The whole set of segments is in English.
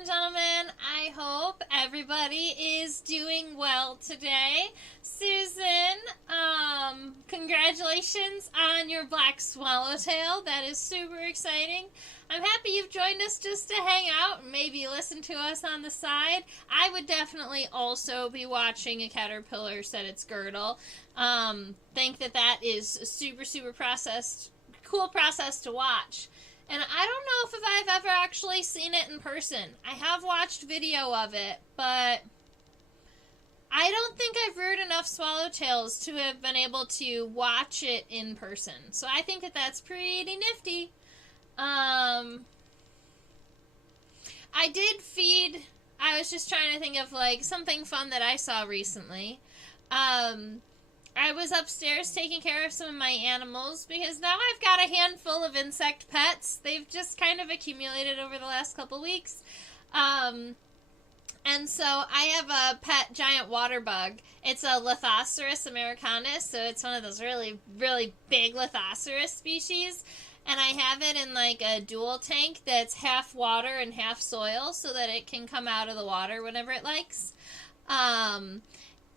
and gentlemen. I hope everybody is doing well today. Susan, congratulations on your black swallowtail. That is super exciting. I'm happy you've joined us just to hang out and maybe listen to us on the side. I would definitely also be watching a caterpillar set its girdle. Think that is a super cool process to watch. And I don't know if I've ever actually seen it in person. I have watched video of it, but I don't think I've reared enough swallowtails to have been able to watch it in person. So I think that that's pretty nifty. I was just trying to think of like something fun that I saw recently. I was upstairs taking care of some of my animals because now I've got a handful of insect pets. They've just kind of accumulated over the last couple weeks. And so I have a pet giant water bug. It's a Lithoceros americanus, so it's one of those really, really big Lithoceros species. And I have it in like a dual tank that's half water and half soil so that it can come out of the water whenever it likes.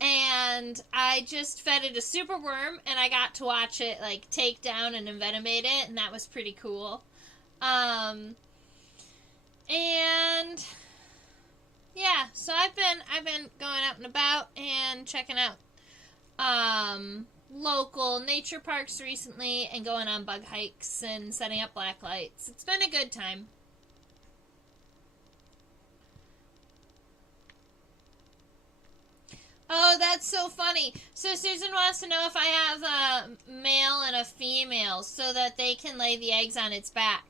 And I just fed it a super worm, and I got to watch it like take down and envenomate it, and that was pretty cool. And yeah, so I've been going out and about and checking out local nature parks recently and going on bug hikes and setting up black lights. It's been a good time. Oh, that's so funny. So Susan wants to know if I have a male and a female so that they can lay the eggs on its back.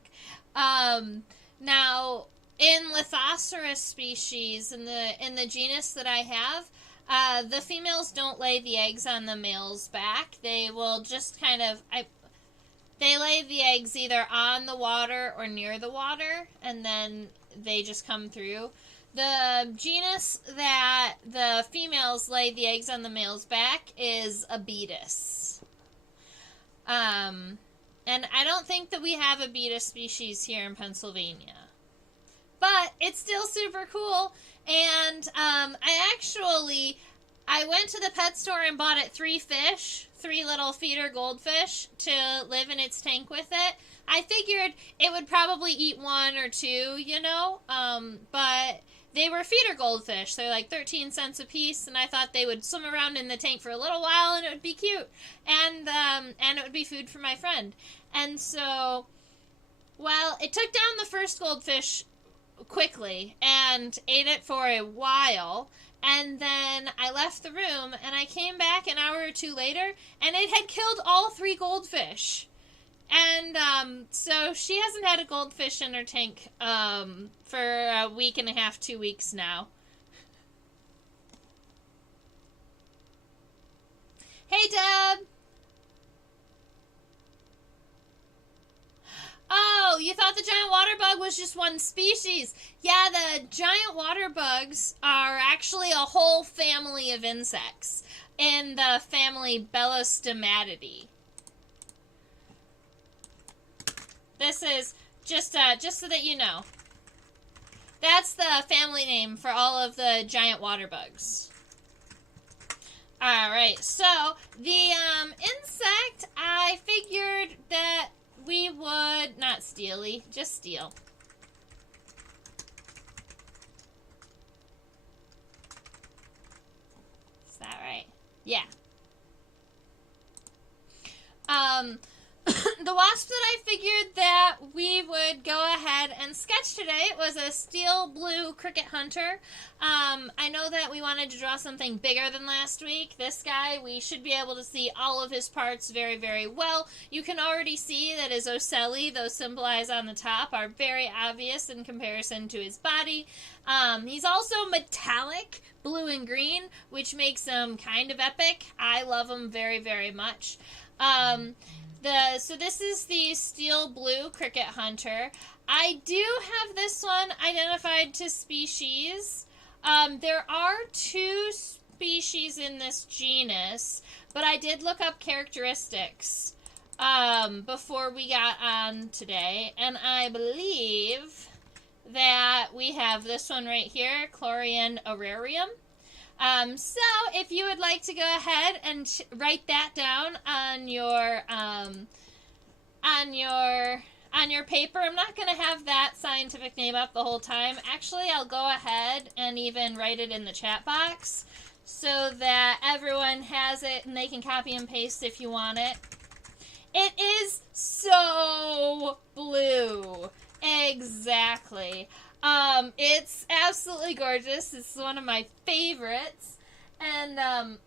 Now, in Lithoceros species, in the genus that I have, the females don't lay the eggs on the male's back. They will just kind of... they lay the eggs either on the water or near the water, and then they just come through. The genus that the females lay the eggs on the male's back is Abetus. And I don't think that we have Abetus species here in Pennsylvania. But it's still super cool. And I went to the pet store and bought it 3 little feeder goldfish to live in its tank with it. I figured it would probably eat 1 or 2, you know, but they were feeder goldfish. They're like 13 cents a piece, and I thought they would swim around in the tank for a little while, and it would be cute, and it would be food for my friend. And so, well, it took down the first goldfish quickly and ate it for a while, and then I left the room, and I came back an hour or 2 later, and it had killed all 3 goldfish. And so she hasn't had a goldfish in her tank for a week and a half, 2 weeks now. Hey, Deb! Oh, you thought the giant water bug was just one species. Yeah, the giant water bugs are actually a whole family of insects in the family Belostomatidae. This is just so that you know. That's the family name for all of the giant water bugs. Alright, so the insect, I figured that we would, not steely, just steal. Is that right? Yeah. The wasp that I figured that we would go ahead and sketch today was a steel blue cricket hunter. I know that we wanted to draw something bigger than last week. This guy, we should be able to see all of his parts very, very well. You can already see that his ocelli, those symbolized on the top, are very obvious in comparison to his body. He's also metallic, blue and green, which makes him kind of epic. I love him very, very much. So this is the steel blue cricket hunter. I do have this one identified to species. There are 2 species in this genus, but I did look up characteristics before we got on today, and I believe that we have this one right here, Chlorian aurarium. So if you would like to go ahead and write that down on your paper. I'm not going to have that scientific name up the whole time. Actually, I'll go ahead and even write it in the chat box so that everyone has it and they can copy and paste if you want it. It is so blue. Exactly. It's absolutely gorgeous. It's one of my favorites. And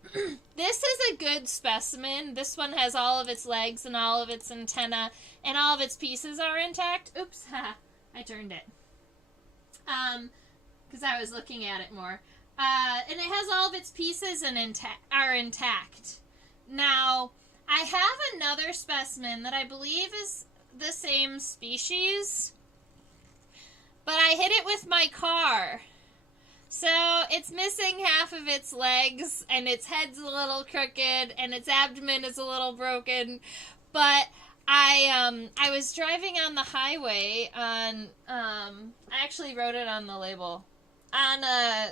this is a good specimen. This one has all of its legs and all of its antenna and all of its pieces are intact. Oops, I turned it. Because I was looking at it more. And it has all of its pieces and are intact. Now, I have another specimen that I believe is the same species, but I hit it with my car. So it's missing half of its legs, and its head's a little crooked, and its abdomen is a little broken. But I was driving on the highway on, I actually wrote it on the label, on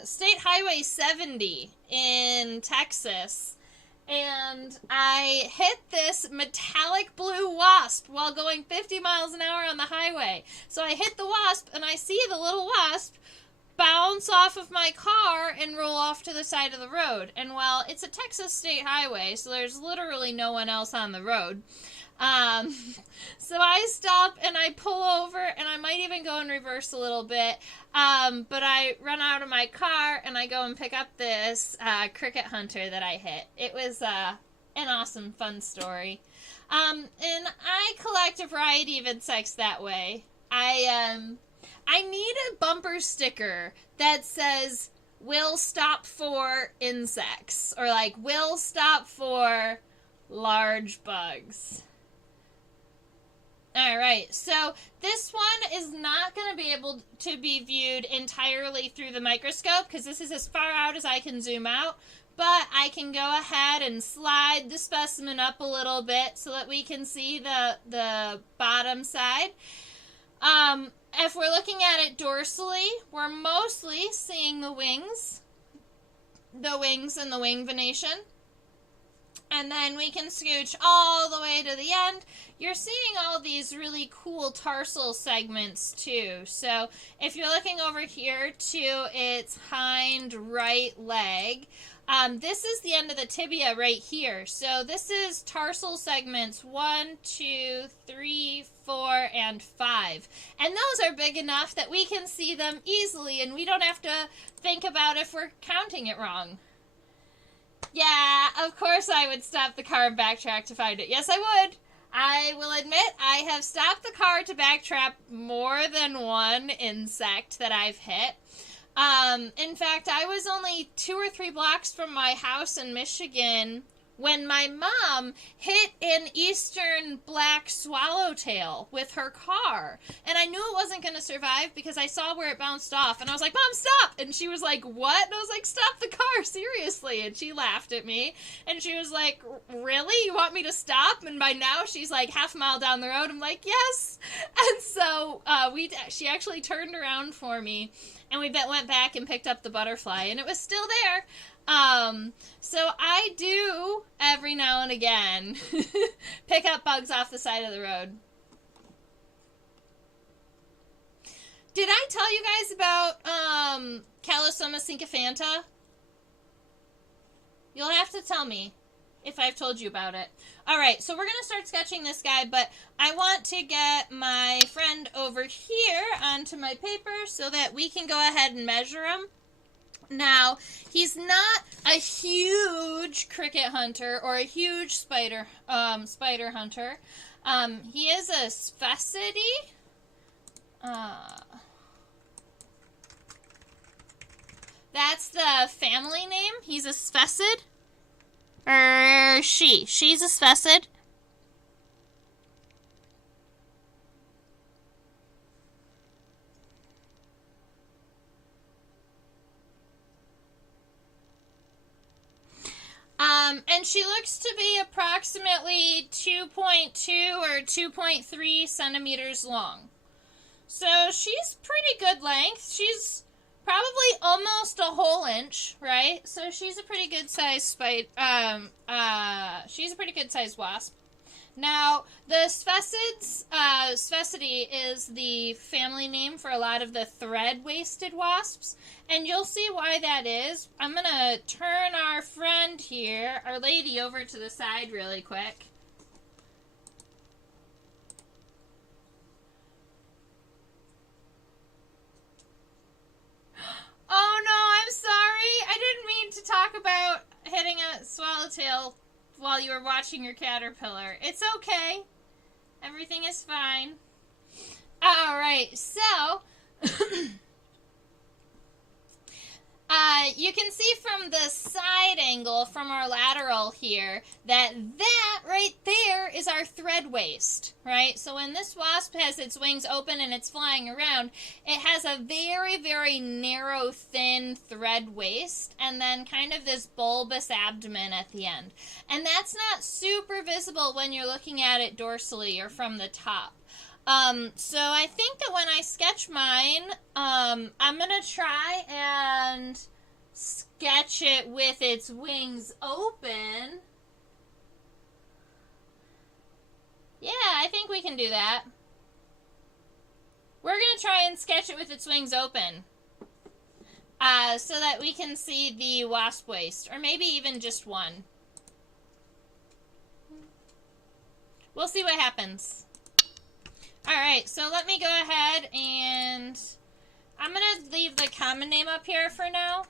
State Highway 70 in Texas, and I hit this metallic blue wasp while going 50 miles an hour on the highway. So I hit the wasp, and I see the little wasp bounce off of my car and roll off to the side of the road. And well, it's a Texas state highway, so there's literally no one else on the road. So I stop and I pull over, and I might even go in reverse a little bit. But I run out of my car and I go and pick up this cricket hunter that I hit. It was an awesome, fun story. And I collect a variety of insects that way. I need a bumper sticker that says, "Will stop for insects," or like, "Will stop for large bugs." Alright, so this one is not going to be able to be viewed entirely through the microscope because this is as far out as I can zoom out, but I can go ahead and slide the specimen up a little bit so that we can see the bottom side. If we're looking at it dorsally, we're mostly seeing the wings and the wing venation. And then we can scooch all the way to the end. You're seeing all these really cool tarsal segments too. So if you're looking over here to its hind right leg, this is the end of the tibia right here. So this is tarsal segments 1, 2, 3, 4, and 5. And those are big enough that we can see them easily and we don't have to think about if we're counting it wrong. Yeah, of course I would stop the car and backtrack to find it. Yes, I would. I will admit I have stopped the car to backtrack more than one insect that I've hit. In fact, I was only 2 or 3 blocks from my house in Michigan when my mom hit an eastern black swallowtail with her car. And I knew it wasn't going to survive because I saw where it bounced off. And I was like, "Mom, stop!" And she was like, "What?" And I was like, "Stop the car, seriously." And she laughed at me. And she was like, "Really? You want me to stop?" And by now, she's like half a mile down the road. I'm like, "Yes." And so she actually turned around for me. And we went back and picked up the butterfly. And it was still there. So I do, every now and again, pick up bugs off the side of the road. Did I tell you guys about, Calosoma sycophanta? You'll have to tell me if I've told you about it. Alright, so we're going to start sketching this guy, but I want to get my friend over here onto my paper so that we can go ahead and measure him. Now, he's not a huge cricket hunter or a huge spider hunter. He is a Sphaecidae. That's the family name. He's a Sphaecid. She's a Sphaecid. And she looks to be approximately 2.2 or 2.3 centimeters long. So she's pretty good length. She's probably almost a whole inch, right? So she's a pretty good size she's a pretty good size wasp. Now, the Sphecidae is the family name for a lot of the thread-waisted wasps, and you'll see why that is. I'm going to turn our friend here, our lady, over to the side really quick. Oh no, I'm sorry. I didn't mean to talk about hitting a swallowtail while you were watching your caterpillar. It's okay. Everything is fine. Alright, so you can see from the side angle from our lateral here that right there is our thread waist, right? So when this wasp has its wings open and it's flying around, it has a very, very narrow, thin thread waist and then kind of this bulbous abdomen at the end. And that's not super visible when you're looking at it dorsally or from the top. So I think that when I sketch mine, I'm going to try and sketch it with its wings open. Yeah, I think we can do that. We're going to try and sketch it with its wings open. So that we can see the wasp waist, or maybe even just one. We'll see what happens. Alright, so let me go ahead and I'm going to leave the common name up here for now.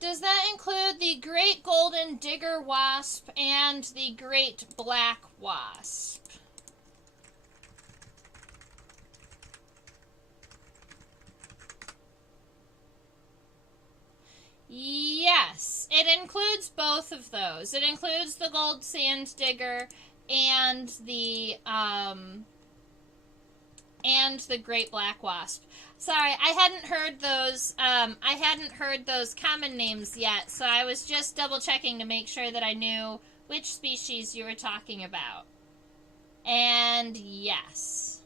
Does that include the great golden digger wasp and the great black wasp? Yes, it includes both of those. It includes the gold sand digger and the great black wasp. Sorry, I hadn't heard those common names yet, so I was just double checking to make sure that I knew which species you were talking about. And yes.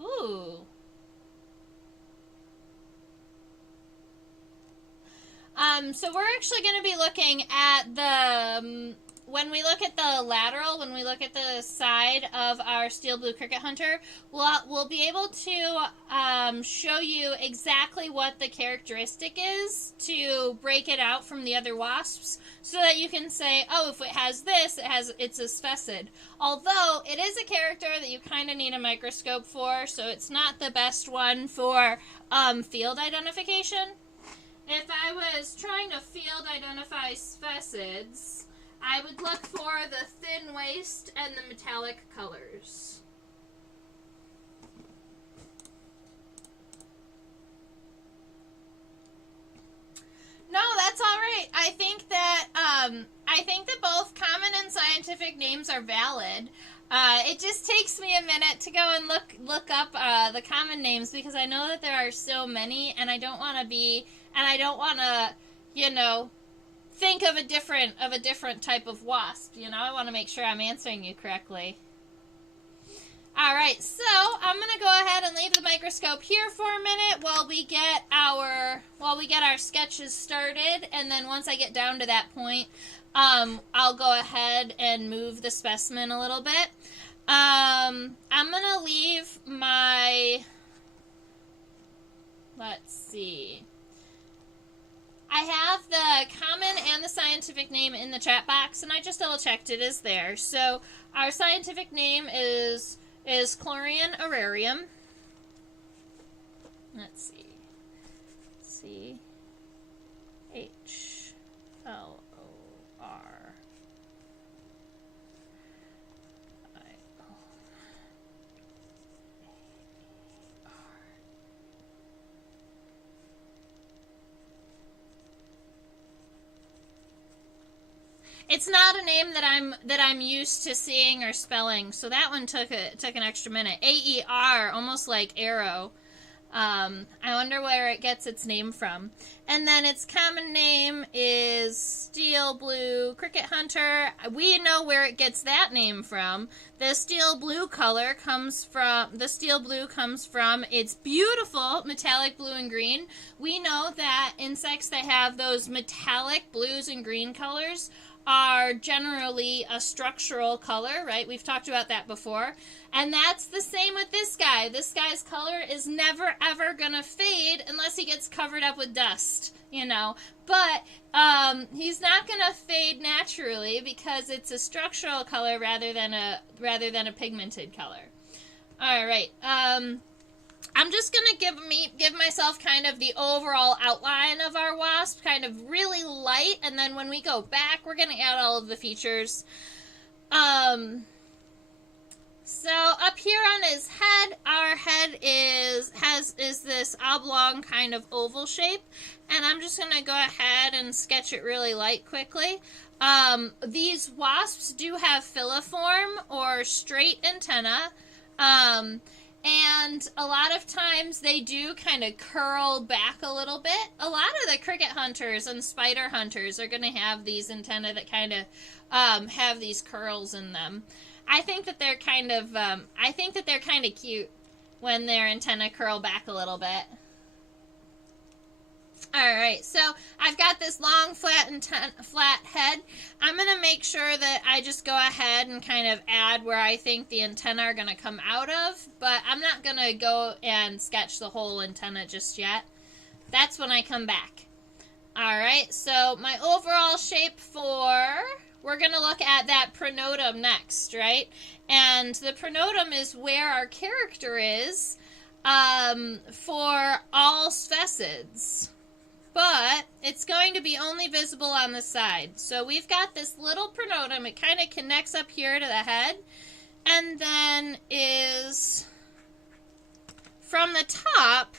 Ooh. So we're actually going to be looking at the, when we look at the lateral, when we look at the side of our steel blue cricket hunter, we'll be able to show you exactly what the characteristic is to break it out from the other wasps, so that you can say, oh, if it has this, it's a Sphecidid. Although it is a character that you kind of need a microscope for, so it's not the best one for field identification. If I was trying to field identify Sphecids, I would look for the thin waist and the metallic colors. No, that's all right. I think that both common and scientific names are valid. It just takes me a minute to go and look up the common names, because I know that there are so many, and I don't want to, you know, think of a different type of wasp. You know, I want to make sure I'm answering you correctly. All right, so I'm gonna go ahead and leave the microscope here for a minute while we get our sketches started, and then once I get down to that point, I'll go ahead and move the specimen a little bit. I'm gonna leave my, let's see. I have the common and the scientific name in the chat box, and I just double checked it is there. So our scientific name is Chlorian aerarium. Let's see. CHLORIAN. It's not a name that I'm used to seeing or spelling, so that one took an extra minute. AER, almost like arrow. I wonder where it gets its name from. And then its common name is steel blue cricket hunter. We know where it gets that name from. The steel blue comes from its beautiful metallic blue and green. We know that insects that have those metallic blues and green colors are generally a structural color, right? We've talked about that before. And that's the same with this guy. This guy's color is never, ever going to fade unless he gets covered up with dust, you know. But he's not going to fade naturally because it's a structural color rather than a pigmented color. All right. I'm just going to give myself kind of the overall outline of our wasp, kind of really light, and then when we go back, we're going to add all of the features. So up here on his head, our head is this oblong kind of oval shape, and I'm just going to go ahead and sketch it really light quickly. These wasps do have filiform or straight antennae. And a lot of times they do kind of curl back a little bit. A lot of the cricket hunters and spider hunters are going to have these antennae that kind of have these curls in them. I think that they're kind of cute when their antennae curl back a little bit. Alright, so I've got this long, flat head. I'm going to make sure that I just go ahead and kind of add where I think the antennae are going to come out of, but I'm not going to go and sketch the whole antenna just yet. That's when I come back. Alright, so my overall shape we're going to look at that pronodum next, right? And the pronodum is where our character is for all sphexids. But it's going to be only visible on the side. So we've got this little pronodum. It kind of connects up here to the head. And then is from the top,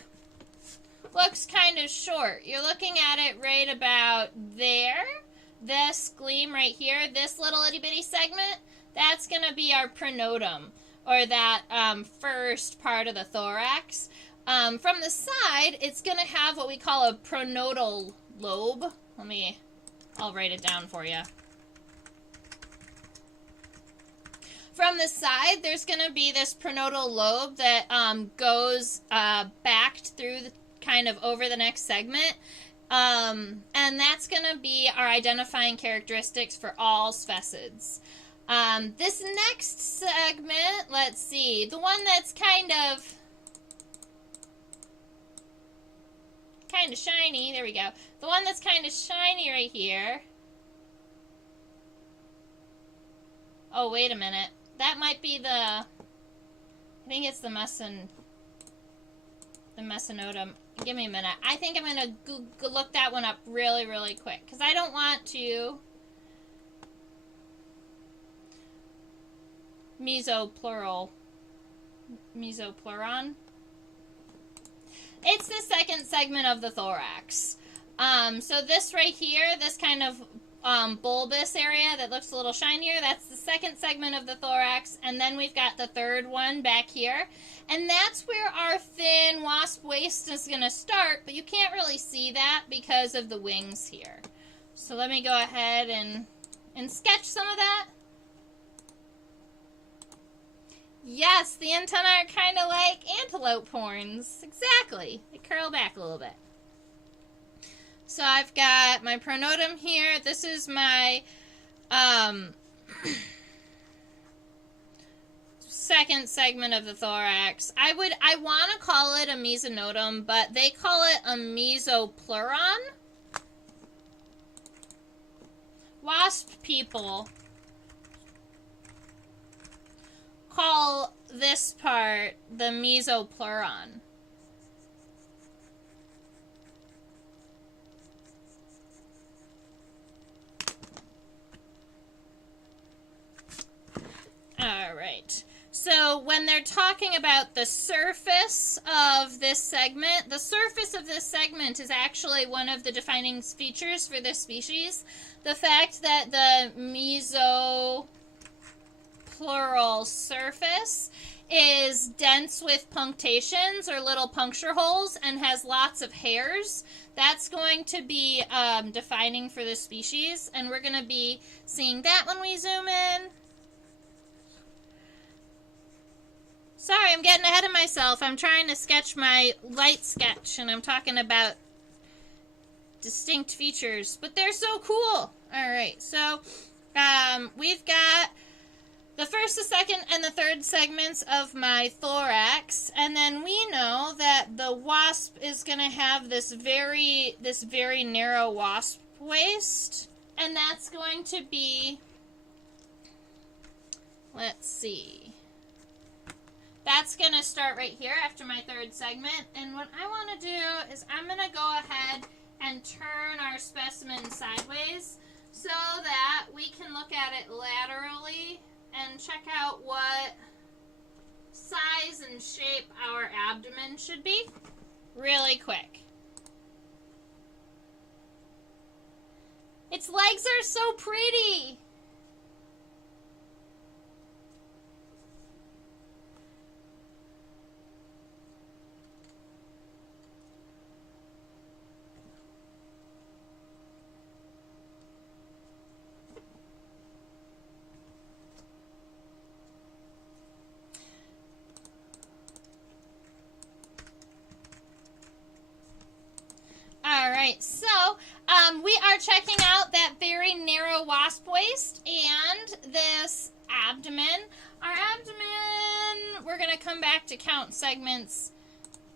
looks kind of short. You're looking at it right about there. This gleam right here, this little itty bitty segment, that's going to be our pronodum, or that first part of the thorax. From the side, it's going to have what we call a pronodal lobe. I'll write it down for you. From the side, there's going to be this pronodal lobe that goes back through kind of over the next segment. And that's going to be our identifying characteristics for all sphexids. This next segment, let's see, the one that's kind of shiny, there we go. The one that's kind of shiny right here. Oh, wait a minute. That might be I think it's the mesonotum. Give me a minute. I think I'm going to look that one up really, really quick, because I don't want to mesopleuron. It's the second segment of the thorax. So this right here, this kind of bulbous area that looks a little shinier, that's the second segment of the thorax. And then we've got the third one back here. And that's where our thin wasp waist is going to start, but you can't really see that because of the wings here. So let me go ahead and sketch some of that. Yes, the antennae are kind of like antelope horns. Exactly. They curl back a little bit. So I've got my pronodum here. This is my second segment of the thorax. I want to call it a mesonotum, but they call it a mesopleuron. Wasp people call this part the mesopleuron. All right. So when they're talking about the surface of this segment, the surface of this segment is actually one of the defining features for this species. The fact that the mesopleural surface is dense with punctations or little puncture holes and has lots of hairs. That's going to be defining for the species, and we're going to be seeing that when we zoom in. Sorry, I'm getting ahead of myself. I'm trying to sketch my light sketch, and I'm talking about distinct features, but they're so cool. All right, so we've got the first, the second, and the third segments of my thorax, and then we know that the wasp is going to have this very narrow wasp waist, and that's going to be, let's see, that's going to start right here after my third segment, and what I want to do is I'm going to go ahead and turn our specimen sideways so that we can look at it laterally and check out what size and shape our abdomen should be really quick. Its legs are so pretty. Alright, so we are checking out that very narrow wasp waist and this abdomen. Our abdomen, we're going to come back to count segments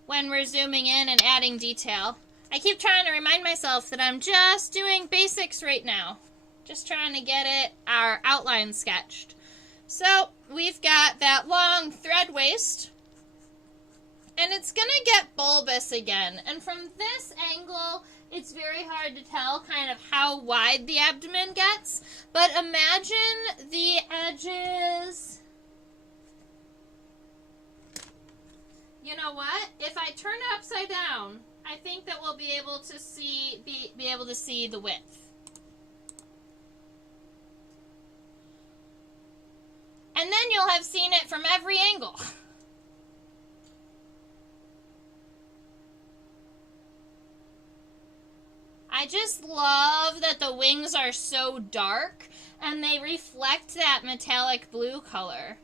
when we're zooming in and adding detail. I keep trying to remind myself that I'm just doing basics right now. Just trying to get our outline sketched. So we've got that long thread waist. And it's going to get bulbous again. And from this angle, it's very hard to tell kind of how wide the abdomen gets. But imagine the edges. You know what? If I turn it upside down, I think that we'll be able to see be able to see the width. And then you'll have seen it from every angle. I just love that the wings are so dark and they reflect that metallic blue color.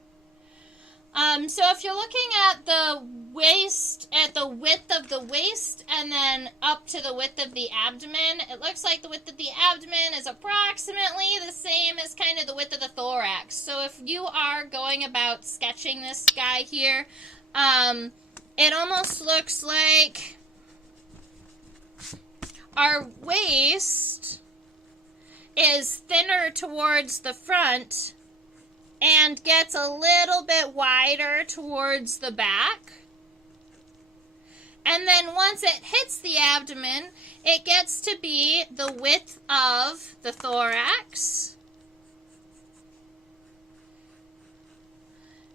So if you're looking at the waist, at the width of the waist and then up to the width of the abdomen, it looks like the width of the abdomen is approximately the same as kind of the width of the thorax. So if you are going about sketching this guy here, it almost looks like our waist is thinner towards the front and gets a little bit wider towards the back. And then once it hits the abdomen, it gets to be the width of the thorax.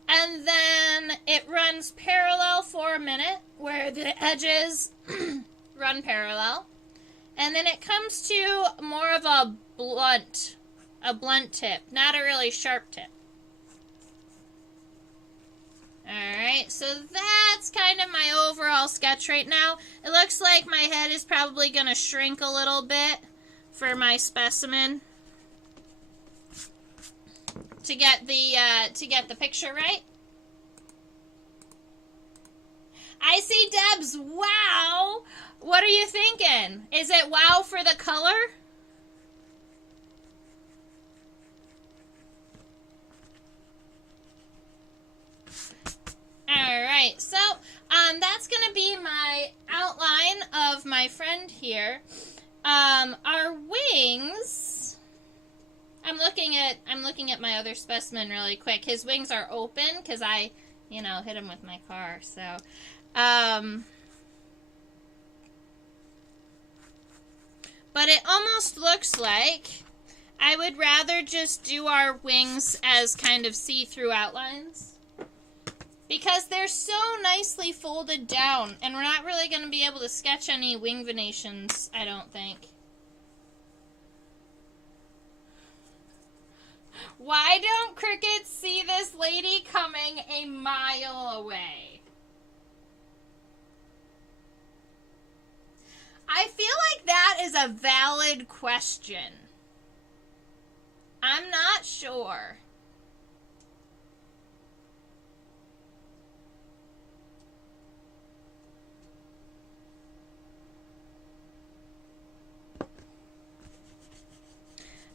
And then it runs parallel for a minute, where the edges run parallel. And then it comes to more of a blunt tip, not a really sharp tip. Alright, so that's kind of my overall sketch right now. It looks like my head is probably going to shrink a little bit for my specimen to get the picture right. I see Deb's wow. What are you thinking? Is it wow for the color? Alright, so that's going to be my outline of my friend here. Our wings, I'm looking at my other specimen really quick. His wings are open because I, hit him with my car, so but it almost looks like I would rather just do our wings as kind of see-through outlines, because they're so nicely folded down, and we're not really going to be able to sketch any wing venations, I don't think. Why don't crickets see this lady coming a mile away? I feel like that is a valid question. I'm not sure.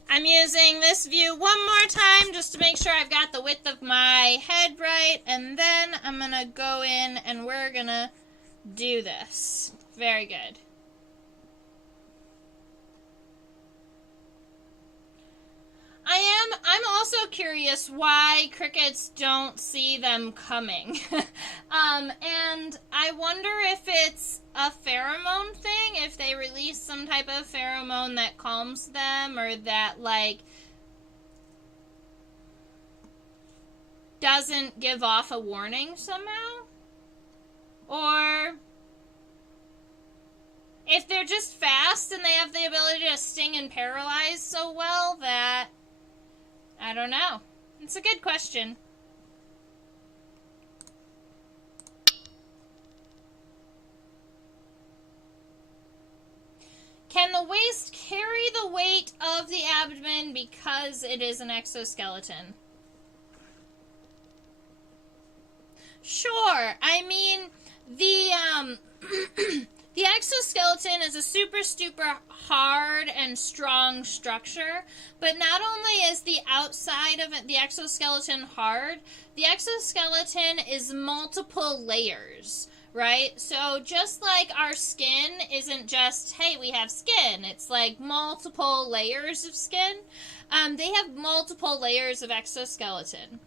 I'm using this view one more time just to make sure I've got the width of my head right, and then I'm going to go in and we're going to do this. Very good. I'm also curious why crickets don't see them coming. And I wonder if it's a pheromone thing, if they release some type of pheromone that calms them, or that, like, doesn't give off a warning somehow. Or if they're just fast and they have the ability to sting and paralyze so well that... I don't know. It's a good question. Can the waist carry the weight of the abdomen because it is an exoskeleton? Sure. I mean, the the exoskeleton is a super hard and strong structure, but not only is the outside of it, the exoskeleton hard, the exoskeleton is multiple layers, right? So just like our skin isn't just, hey, we have skin, it's like multiple layers of skin. They have multiple layers of exoskeleton.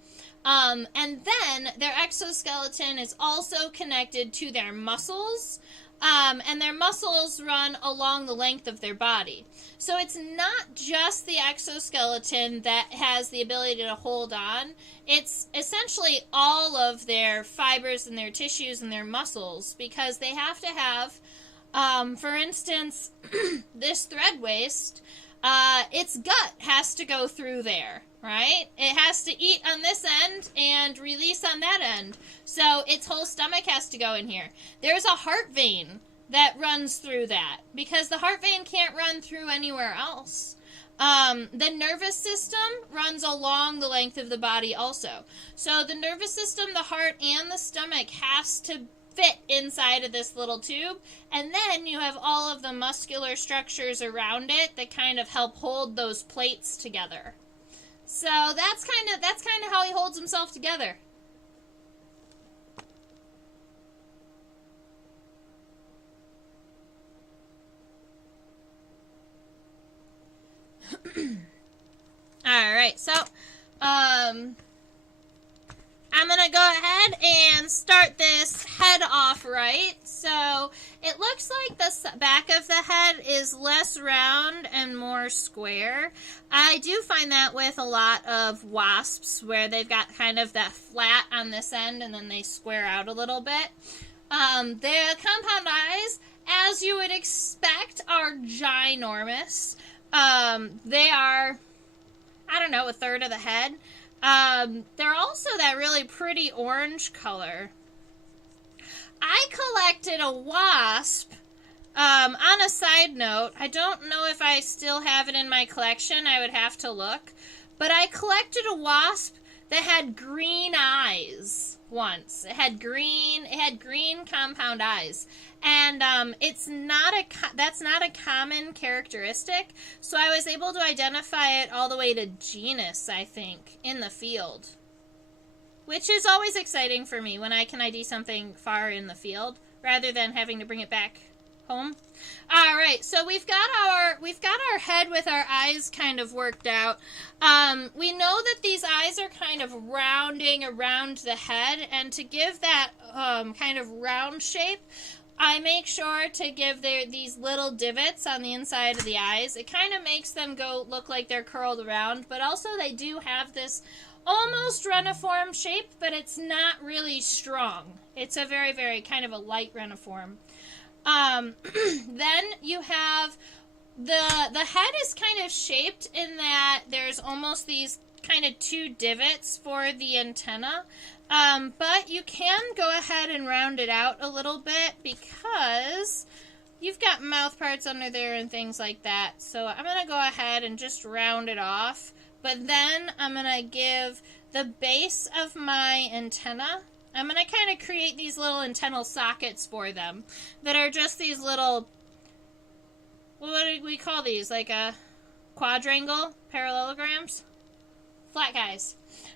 And then their exoskeleton is also connected to their muscles, and their muscles run along the length of their body. So it's not just the exoskeleton that has the ability to hold on. It's essentially all of their fibers and their tissues and their muscles, because they have to have, for instance, this thread waist, its gut has to go through there, right? It has to eat on this end and release on that end. So its whole stomach has to go in here. There's a heart vein that runs through that, because the heart vein can't run through anywhere else. The nervous system runs along the length of the body also. So the nervous system, the heart, and the stomach has to fit inside of this little tube, and then you have all of the muscular structures around it that kind of help hold those plates together. So that's kind of how he holds himself together. All right, so I'm going to go ahead and start this head off right. So it looks like the back of the head is less round and more square. I do find that with a lot of wasps, where they've got kind of that flat on this end and then they square out a little bit. The compound eyes, as you would expect, are ginormous. They are, I don't know, a third of the head. They're also that really pretty orange color. I collected a wasp, on a side note. I don't know if I still have it in my collection. I would have to look. But I collected a wasp that had green eyes once. It had green compound eyes. And that's not a common characteristic. So I was able to identify it all the way to genus, I think, in the field. Which is always exciting for me when I can ID something far in the field rather than having to bring it back home. All right, so we've got our head with our eyes kind of worked out. We know that these eyes are kind of rounding around the head, and to give that kind of round shape, I make sure to give these little divots on the inside of the eyes. It kind of makes them look like they're curled around, but also they do have this almost reniform shape, but it's not really strong. It's a very, very kind of a light reniform. Then you have the head is kind of shaped in that there's almost these kind of 2 divots for the antenna. But you can go ahead and round it out a little bit because you've got mouth parts under there and things like that. So I'm going to go ahead and just round it off. But then I'm going to give the base of my antenna, I'm going to kind of create these little antennal sockets for them that are just these little, what do we call these? Like a quadrangle parallelograms? Flat guys.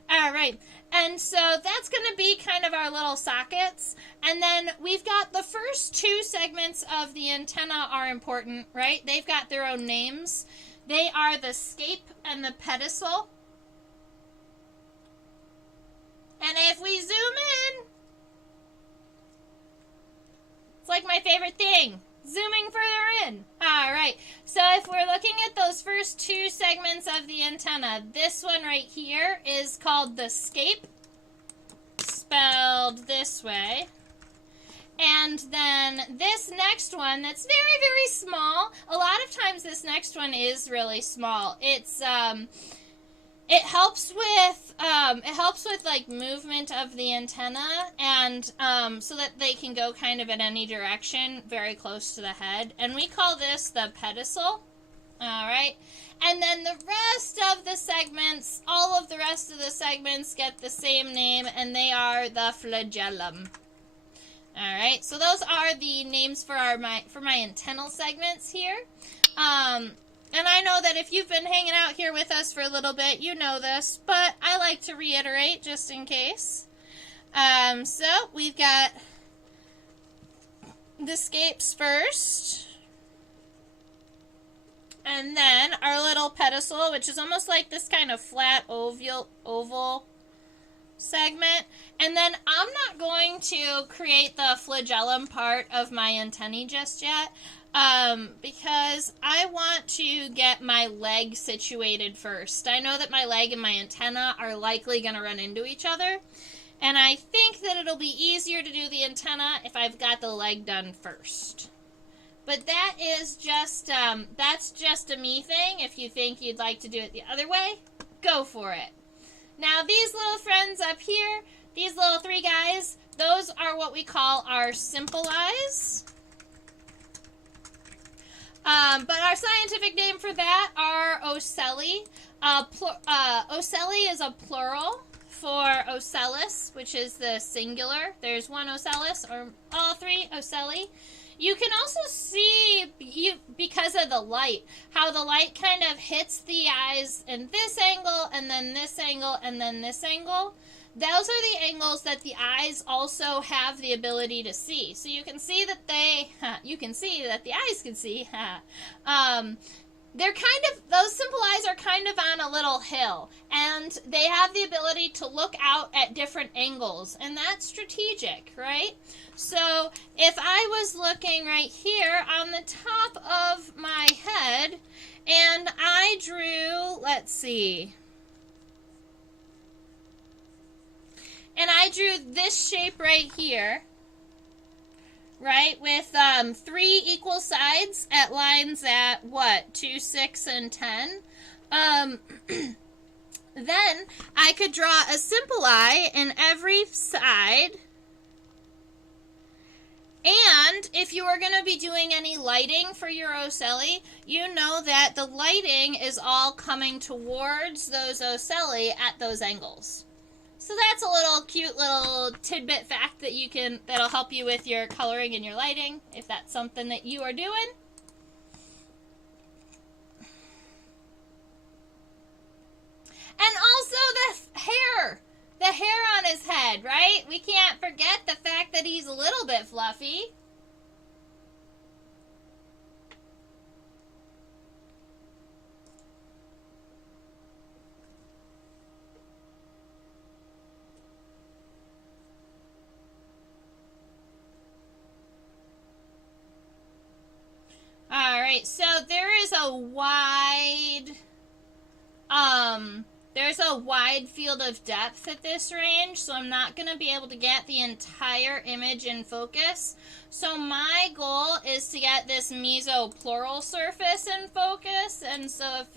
All right. And so that's going to be kind of our little sockets. And then we've got the first 2 segments of the antenna are important, right? They've got their own names. They are the scape and the pedestal. And if we zoom in, it's like my favorite thing, zooming further in. All right, so if we're looking at those first 2 segments of the antenna, this one right here is called the scape, spelled this way. And then this next one that's very, very small, a lot of times this next one is really small. It's, it helps with like movement of the antenna, and so that they can go kind of in any direction very close to the head. And we call this the pedestal. All right. And then the rest of the segments, all of the rest of the segments get the same name, and they are the flagellum. All right. So those are the names for my antennal segments here. And I know that if you've been hanging out here with us for a little bit, you know this, but I like to reiterate just in case. So we've got the scapes first, and then our little pedestal, which is almost like this kind of flat oval segment. And then I'm not going to create the flagellum part of my antennae just yet. Because I want to get my leg situated first. I know that my leg and my antenna are likely going to run into each other, and I think that it'll be easier to do the antenna if I've got the leg done first. But that is just, that's just a me thing. If you think you'd like to do it the other way, go for it. Now these little friends up here, these little 3 guys, those are what we call our simple eyes. But our scientific name for that are ocelli. Ocelli is a plural for ocellus, which is the singular. There's 1 ocellus, or all 3 ocelli. You can also see, because of the light, how the light kind of hits the eyes in this angle, and then this angle, and then this angle. Those are the angles that the eyes also have the ability to see. So you can see that you can see that the eyes can see. They're kind of, those simple eyes are kind of on a little hill, and they have the ability to look out at different angles, and that's strategic, right? So if I was looking right here on the top of my head, and I drew, let's see, and I drew this shape right here, right, with 3 equal sides at lines at, what, 2, 6, and 10. Then I could draw a simple eye in every side. And if you are going to be doing any lighting for your ocelli, you know that the lighting is all coming towards those ocelli at those angles. So that's a little cute little tidbit fact that that'll help you with your coloring and your lighting, if that's something that you are doing. And also the hair on his head, right? We can't forget the fact that he's a little bit fluffy. All right, so there is a wide There's a wide field of depth at this range, so I'm not going to be able to get the entire image in focus. So my goal is to get this mesoplural surface in focus, and so if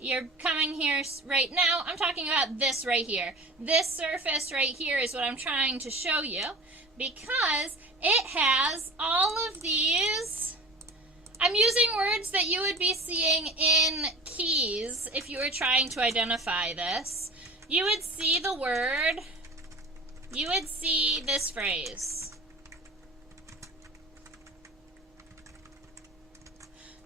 you're coming here right now, I'm talking about this right here. This surface right here is what I'm trying to show you, because it has all of these. I'm using words that you would be seeing in keys if you were trying to identify this. You would see the word, you would see this phrase.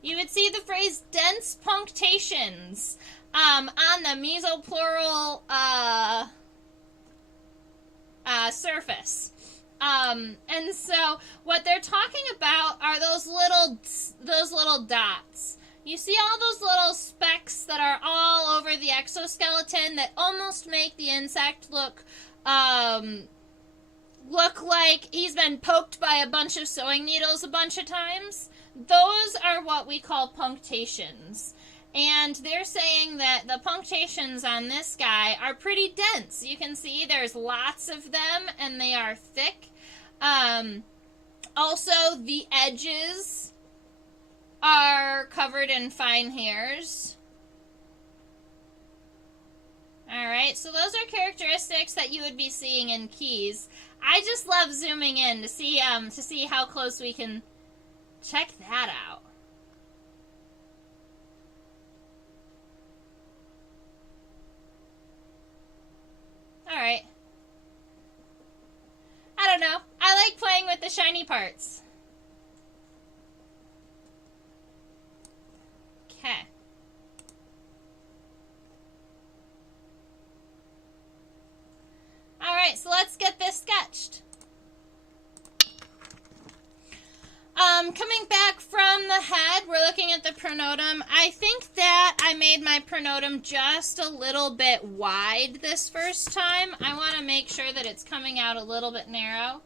You would see the phrase dense punctations on the mesoplural surface. And so what they're talking about are those little dots. You see all those little specks that are all over the exoskeleton that almost make the insect look like he's been poked by a bunch of sewing needles a bunch of times. Those are what we call punctations. And they're saying that the punctations on this guy are pretty dense. You can see there's lots of them, and they are thick. Also, the edges are covered in fine hairs. Alright, so those are characteristics that you would be seeing in keys. I just love zooming in to see how close we can check that out. Alright. I don't know. I like playing with the shiny parts. Okay. Alright, so let's get this sketched. Coming back from the head, we're looking at the pronotum. I think that I made my pronotum just a little bit wide this first time. I want to make sure that it's coming out a little bit narrow.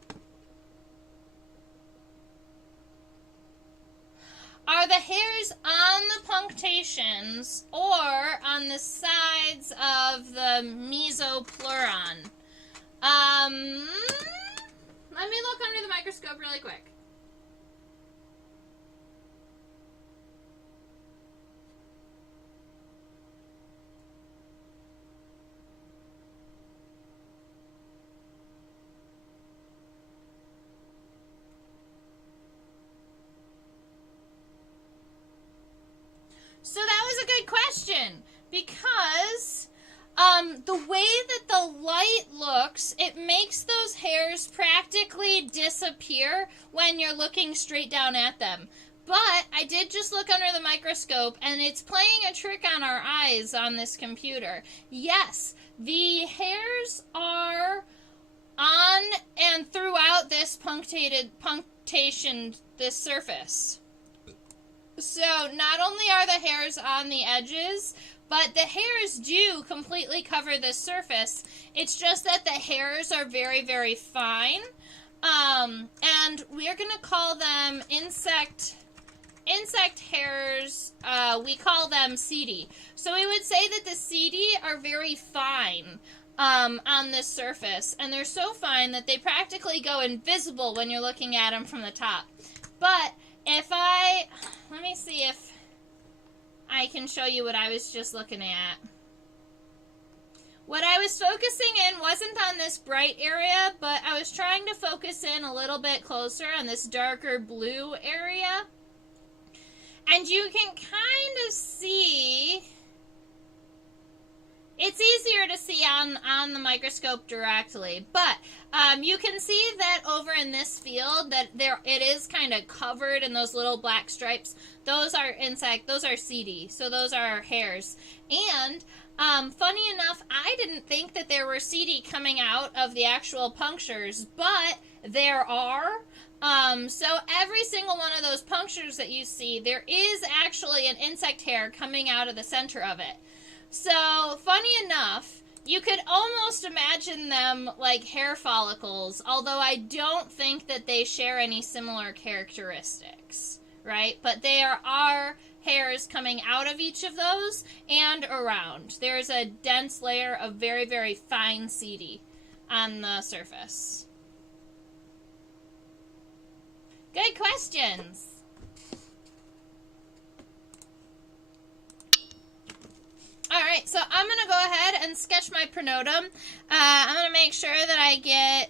Are the hairs on the punctations or on the sides of the mesopleuron? Let me look under the microscope really quick. So that was a good question, because the way that the light looks, it makes those hairs practically disappear when you're looking straight down at them. But I did just look under the microscope, and it's playing a trick on our eyes on this computer. Yes, the hairs are on and throughout this punctation, this surface. So not only are the hairs on the edges, but the hairs do completely cover this surface. It's just that the hairs are very, very fine. And we're going to call them insect hairs. We call them setae. So we would say that the setae are very fine on this surface. And they're so fine that they practically go invisible when you're looking at them from the top. But let me see if I can show you what I was just looking at. What I was focusing in wasn't on this bright area, but I was trying to focus in a little bit closer on this darker blue area. And you can kind of see, it's easier to see on the microscope directly, but you can see that over in this field that it is kind of covered in those little black stripes. Those are setae, so those are hairs. And funny enough, I didn't think that there were setae coming out of the actual punctures, but there are. So every single one of those punctures that you see, there is actually an insect hair coming out of the center of it. So, funny enough, you could almost imagine them like hair follicles, although I don't think that they share any similar characteristics, right? But they are hairs coming out of each of those and around. There's a dense layer of very, very fine setae on the surface. Good questions. Alright, so I'm going to go ahead and sketch my pronotum. I'm going to make sure that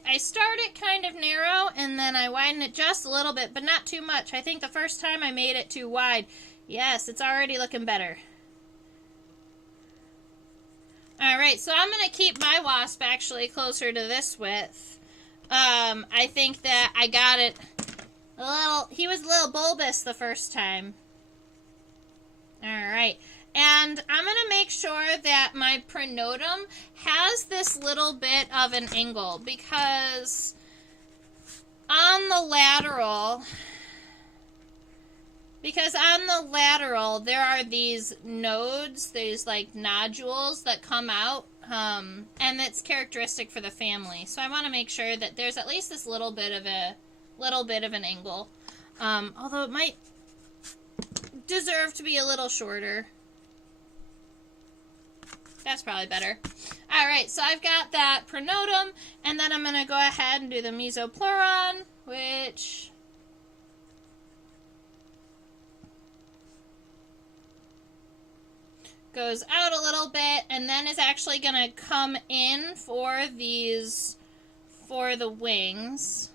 I start it kind of narrow, and then I widen it just a little bit, but not too much. I think the first time I made it too wide. Yes, it's already looking better. Alright, so I'm going to keep my wasp actually closer to this width. I think that I got it a little, he was a little bulbous the first time. Alright. And I'm going to make sure that my pronotum has this little bit of an angle, because on the lateral there are these nodes, these like nodules that come out, and it's characteristic for the family. So I want to make sure that there's at least this little bit of an angle, although it might deserve to be a little shorter. That's probably better. Alright, so I've got that pronotum, and then I'm going to go ahead and do the mesopleuron, which goes out a little bit, and then is actually going to come in for the wings.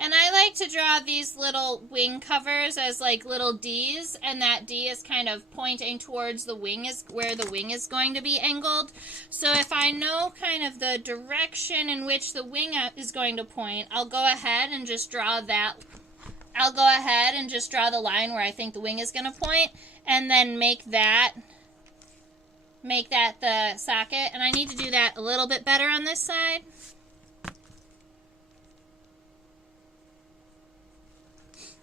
And I like to draw these little wing covers as like little D's, and that D is kind of pointing towards the wing, is where the wing is going to be angled. So if I know kind of the direction in which the wing is going to point, I'll go ahead and just draw that. I'll go ahead and just draw the line where I think the wing is going to point, and then make that the socket. And I need to do that a little bit better on this side.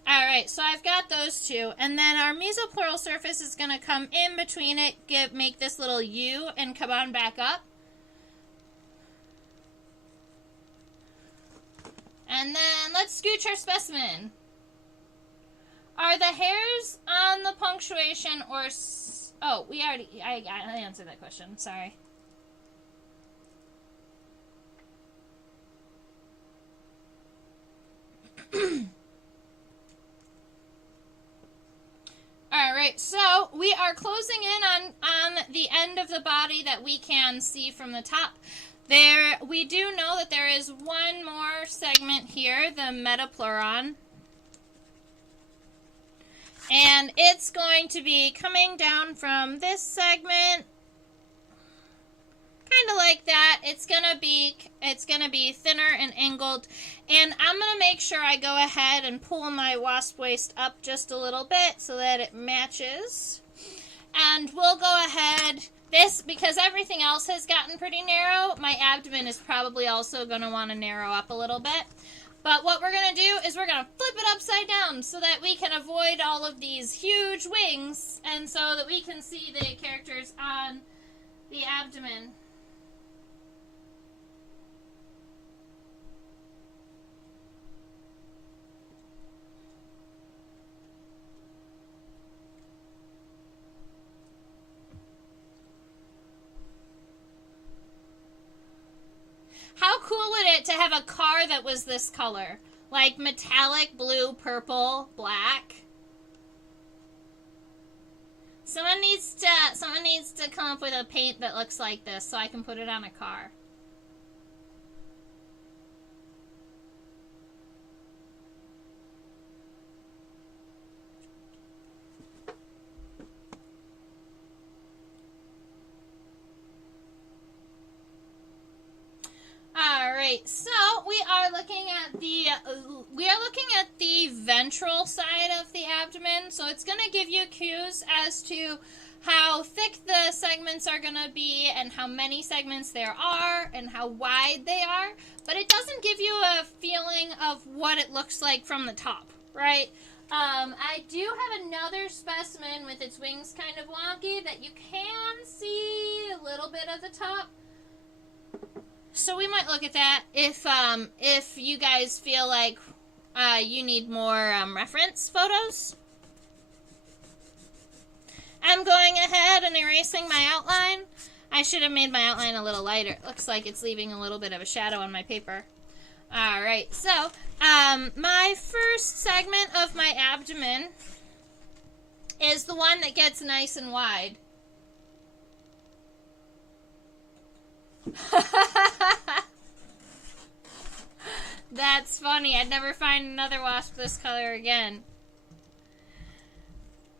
Alright, so I've got those two, and then our mesopleural surface is going to come in between it, make this little U, and come on back up. And then let's scooch our specimen. Are the hairs on the punctuation or... Oh, I answered that question, sorry. Alright, so we are closing in on the end of the body that we can see from the top. We do know that there is one more segment here, the metapleuron. And it's going to be coming down from this segment, kind of like that. It's gonna be thinner and angled, and I'm gonna make sure I go ahead and pull my wasp waist up just a little bit so that it matches. And we'll go ahead, because everything else has gotten pretty narrow, my abdomen is probably also gonna want to narrow up a little bit. But what we're gonna do is we're gonna flip it upside down so that we can avoid all of these huge wings, and so that we can see the characters on the abdomen. How cool would it to have a car that was this color? Like metallic blue, purple, black. Someone needs to come up with a paint that looks like this so I can put it on a car. Alright, so we are looking at the ventral side of the abdomen. So it's going to give you cues as to how thick the segments are going to be and how many segments there are and how wide they are. But it doesn't give you a feeling of what it looks like from the top, right? I do have another specimen with its wings kind of wonky that you can see a little bit of the top. So we might look at that if you guys feel like you need more reference photos. I'm going ahead and erasing my outline. I should have made my outline a little lighter. It looks like it's leaving a little bit of a shadow on my paper. All right, so my first segment of my abdomen is the one that gets nice and wide. That's funny. I'd never find another wasp this color again.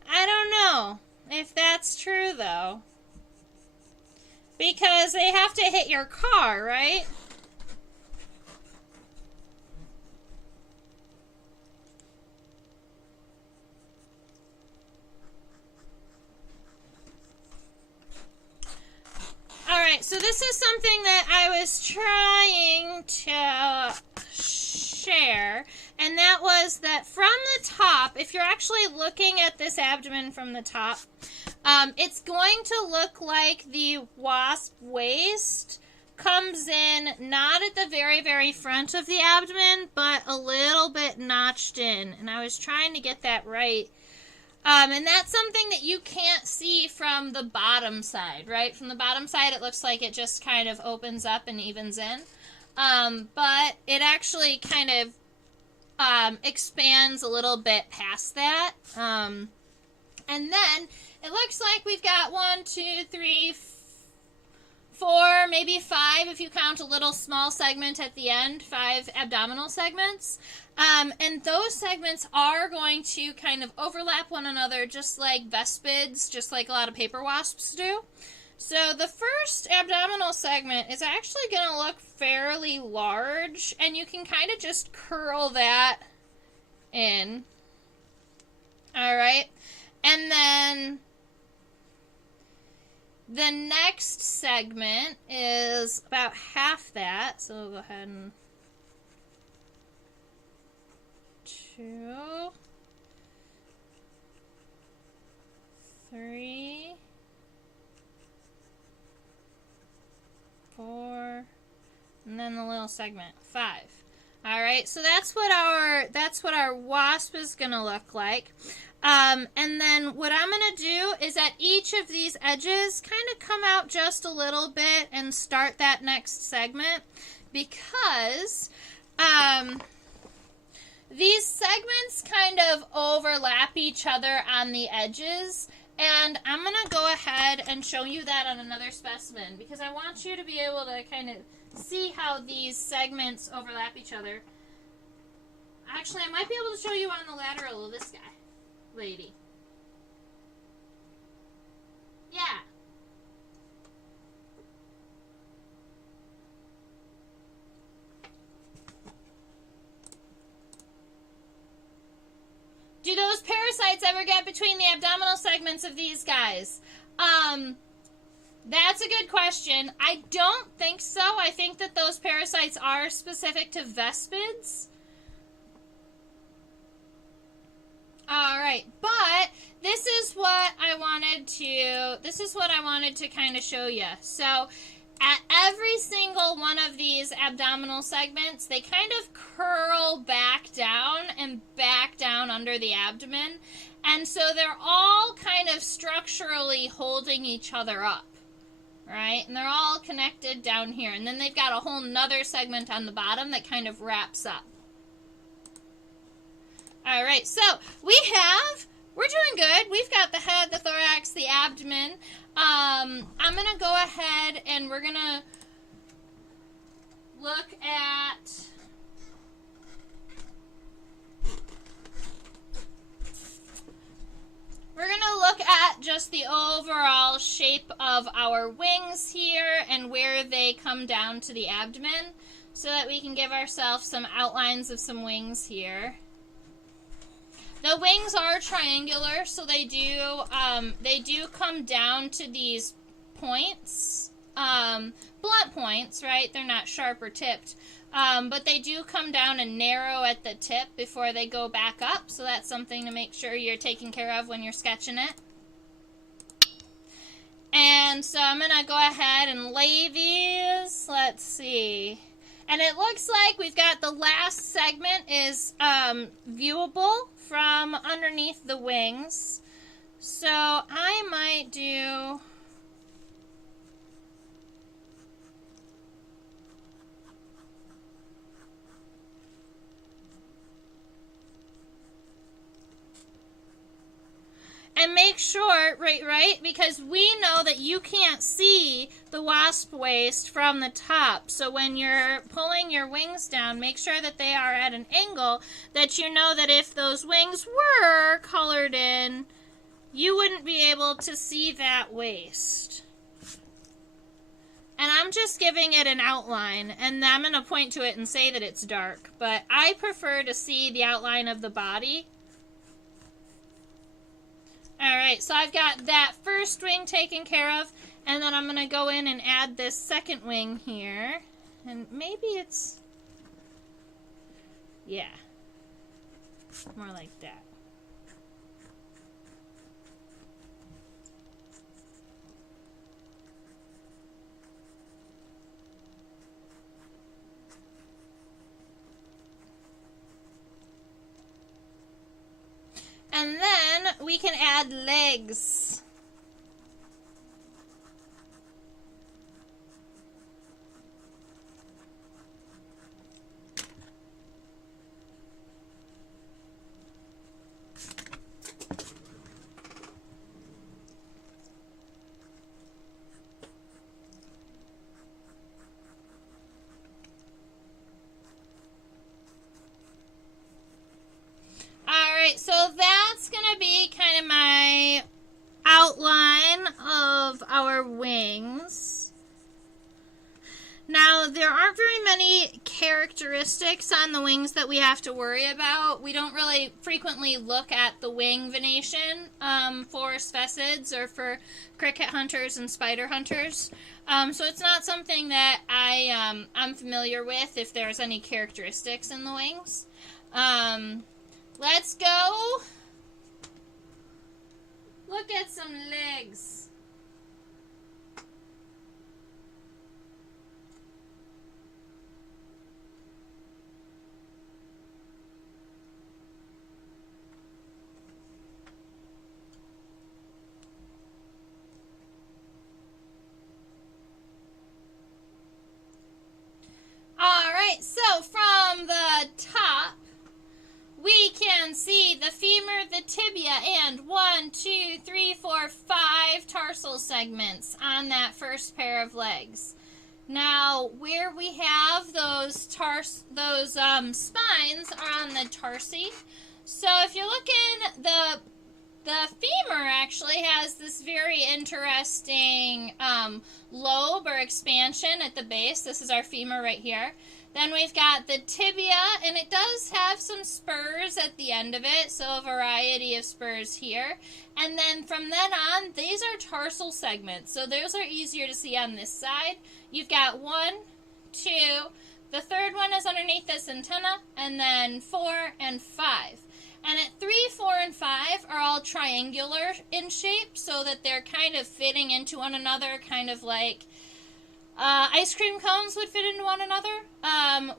I don't know if that's true, though. Because they have to hit your car, right? Alright, so this is something that I was trying to share, and that was that from the top, if you're actually looking at this abdomen from the top, it's going to look like the wasp waist comes in not at the very, very front of the abdomen, but a little bit notched in, and I was trying to get that right. And that's something that you can't see from the bottom side, right? From the bottom side, it looks like it just kind of opens up and evens in. But it actually kind of expands a little bit past that. And then it looks like we've got 1, 2, 3, 4, maybe 5 if you count a little small segment at the end, 5 abdominal segments. And those segments are going to kind of overlap one another just like vespids, just like a lot of paper wasps do. So the first abdominal segment is actually going to look fairly large, and you can kind of just curl that in. All right. And then the next segment is about half that. So we'll go ahead and 2, 3, 4, and then the little segment 5. All right, so that's what our wasp is gonna look like. And then what I'm gonna do is at each of these edges, kind of come out just a little bit and start that next segment, because these segments kind of overlap each other on the edges, and I'm going to go ahead and show you that on another specimen, because I want you to be able to kind of see how these segments overlap each other. Actually, I might be able to show you on the lateral of this guy, lady. Yeah. Do those parasites ever get between the abdominal segments of these guys? That's a good question. I don't think so. I think that those parasites are specific to vespids. All right, but this is what I wanted to kind of show you. So at every single one of these abdominal segments, they kind of curl back down and back down under the abdomen. And so they're all kind of structurally holding each other up, right? And they're all connected down here. And then they've got a whole nother segment on the bottom that kind of wraps up. All right, so we're doing good. We've got the head, the thorax, the abdomen. I'm going to go ahead and we're going to look at just the overall shape of our wings here and where they come down to the abdomen so that we can give ourselves some outlines of some wings here. The wings are triangular, so they do come down to these points, blunt points, right? They're not sharp or tipped, but they do come down and narrow at the tip before they go back up, so that's something to make sure you're taking care of when you're sketching it. And so I'm going to go ahead and lay these. Let's let's see. And it looks like we've got the last segment is viewable from underneath the wings. So I might do... And make sure, right, because we know that you can't see the wasp waist from the top. So when you're pulling your wings down, make sure that they are at an angle that you know that if those wings were colored in, you wouldn't be able to see that waist. And I'm just giving it an outline, and I'm going to point to it and say that it's dark. But I prefer to see the outline of the body. Alright, so I've got that first wing taken care of, and then I'm going to go in and add this second wing here. And maybe it's... yeah. More like that. And then we can add legs. Alright, so that's going to be kind of my outline of our wings. Now, there aren't very many characteristics on the wings that we have to worry about. We don't really frequently look at the wing venation for sphecids or for cricket hunters and spider hunters. So it's not something that I'm familiar with if there's any characteristics in the wings. Let's go look at some legs. All right, so from the top, we can see the femur, the tibia, and 1, 2, 3, 4, 5 tarsal segments on that first pair of legs. Now, where we have those spines are on the tarsi. So if you're looking, the femur actually has this very interesting lobe or expansion at the base. This is our femur right here. Then we've got the tibia, and it does have some spurs at the end of it, so a variety of spurs here. And then from then on, these are tarsal segments, so those are easier to see on this side. You've got 1, 2, the third one is underneath this antenna, and then 4 and 5. And at 3, 4, and 5 are all triangular in shape, so that they're kind of fitting into one another, kind of like ice cream cones would fit into one another,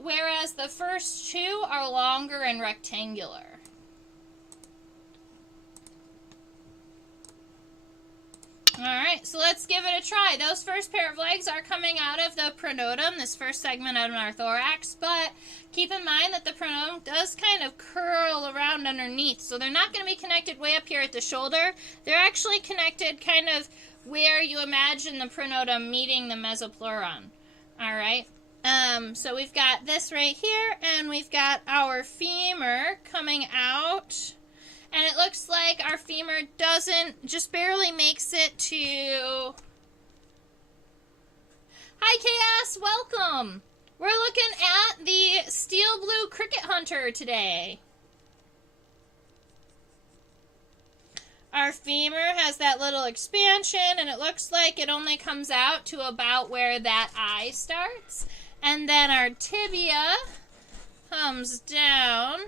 whereas the first 2 are longer and rectangular. Alright, so let's give it a try. Those first pair of legs are coming out of the pronodum, this first segment out of our thorax, but keep in mind that the pronodum does kind of curl around underneath, so they're not going to be connected way up here at the shoulder. They're actually connected kind of where you imagine the pronodum meeting the mesopleuron. Alright, so we've got this right here, and we've got our femur coming out. And it looks like our femur just barely makes it to... Hi, Chaos, welcome! We're looking at the steel blue cricket hunter today. Our femur has that little expansion, and it looks like it only comes out to about where that eye starts. And then our tibia comes down,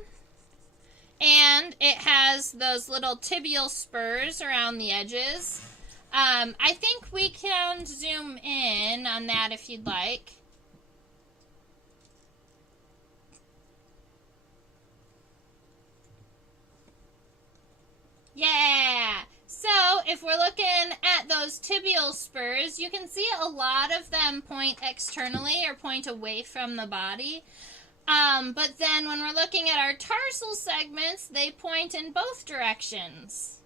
and it has those little tibial spurs around the edges. I think we can zoom in on that if you'd like. Yeah! So, if we're looking at those tibial spurs, you can see a lot of them point externally or point away from the body. But then when we're looking at our tarsal segments, they point in both directions.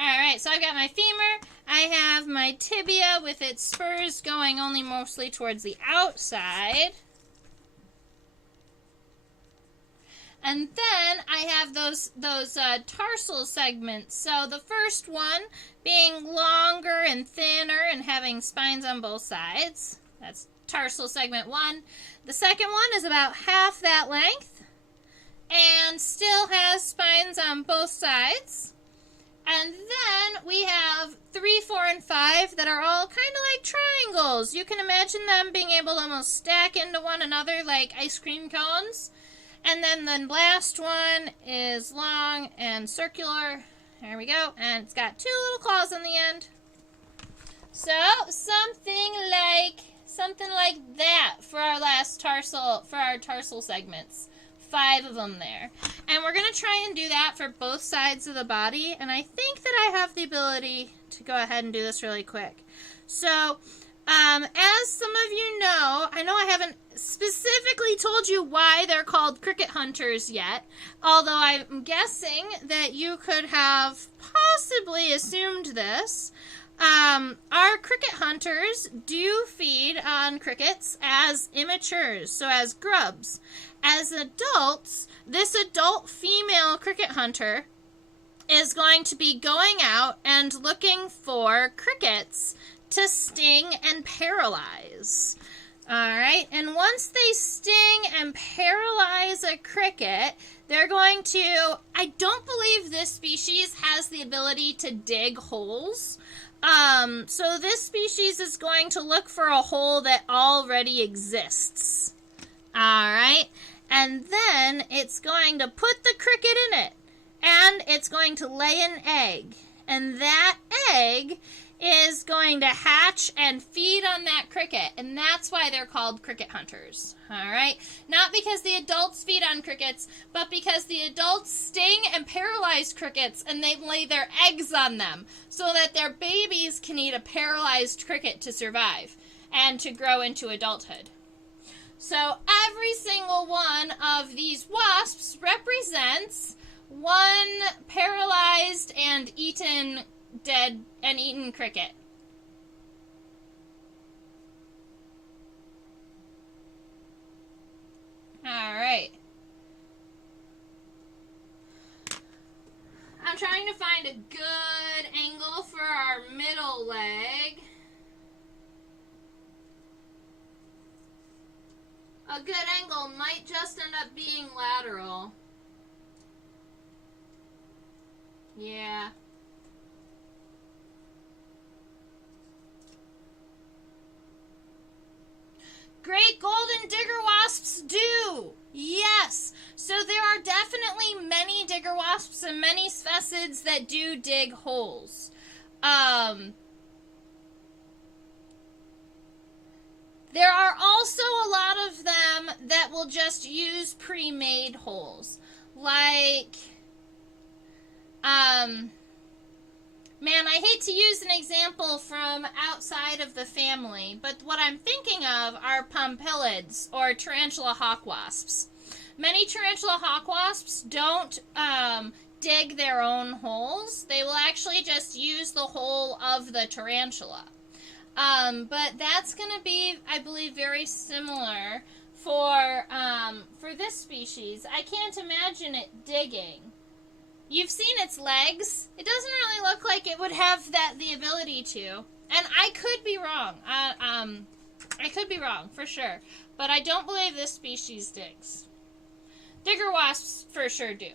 Alright, so I've got my femur, I have my tibia with its spurs going only mostly towards the outside. And then I have those tarsal segments. So the first one being longer and thinner and having spines on both sides. That's tarsal segment 1. The second one is about half that length and still has spines on both sides. And then we have 3, 4, and 5 that are all kind of like triangles. You can imagine them being able to almost stack into one another like ice cream cones. And then the last one is long and circular. There we go. And it's got 2 little claws on the end. So something like that for our tarsal segments. 5 of them there. And we're going to try and do that for both sides of the body. And I think that I have the ability to go ahead and do this really quick. So, as some of you know I haven't specifically told you why they're called cricket hunters yet, although I'm guessing that you could have possibly assumed this. Our cricket hunters do feed on crickets as immatures, so as grubs. As adults, this adult female cricket hunter is going to be going out and looking for crickets to sting and paralyze. Alright, and once they sting and paralyze a cricket, they're going to, I don't believe this species has the ability to dig holes. So this species is going to look for a hole that already exists. Alright, and then it's going to put the cricket in it, and it's going to lay an egg, and that egg is going to hatch and feed on that cricket, and that's why they're called cricket hunters. Alright, not because the adults feed on crickets, but because the adults sting and paralyze crickets, and they lay their eggs on them, so that their babies can eat a paralyzed cricket to survive, and to grow into adulthood. So every single one of these wasps represents one paralyzed and eaten cricket. Alright. I'm trying to find a good angle for our middle leg. A good angle might just end up being lateral. Yeah. Great golden digger wasps do! Yes! So there are definitely many digger wasps and many sphecids that do dig holes. There are also a lot of them that will just use pre-made holes. Like, man, I hate to use an example from outside of the family, but what I'm thinking of are pompilids, or tarantula hawk wasps. Many tarantula hawk wasps don't dig their own holes. They will actually just use the hole of the tarantula. But that's going to be, I believe, very similar for this species. I can't imagine it digging. You've seen its legs. It doesn't really look like it would have the ability to. And I could be wrong. I could be wrong, for sure. But I don't believe this species digs. Digger wasps for sure do.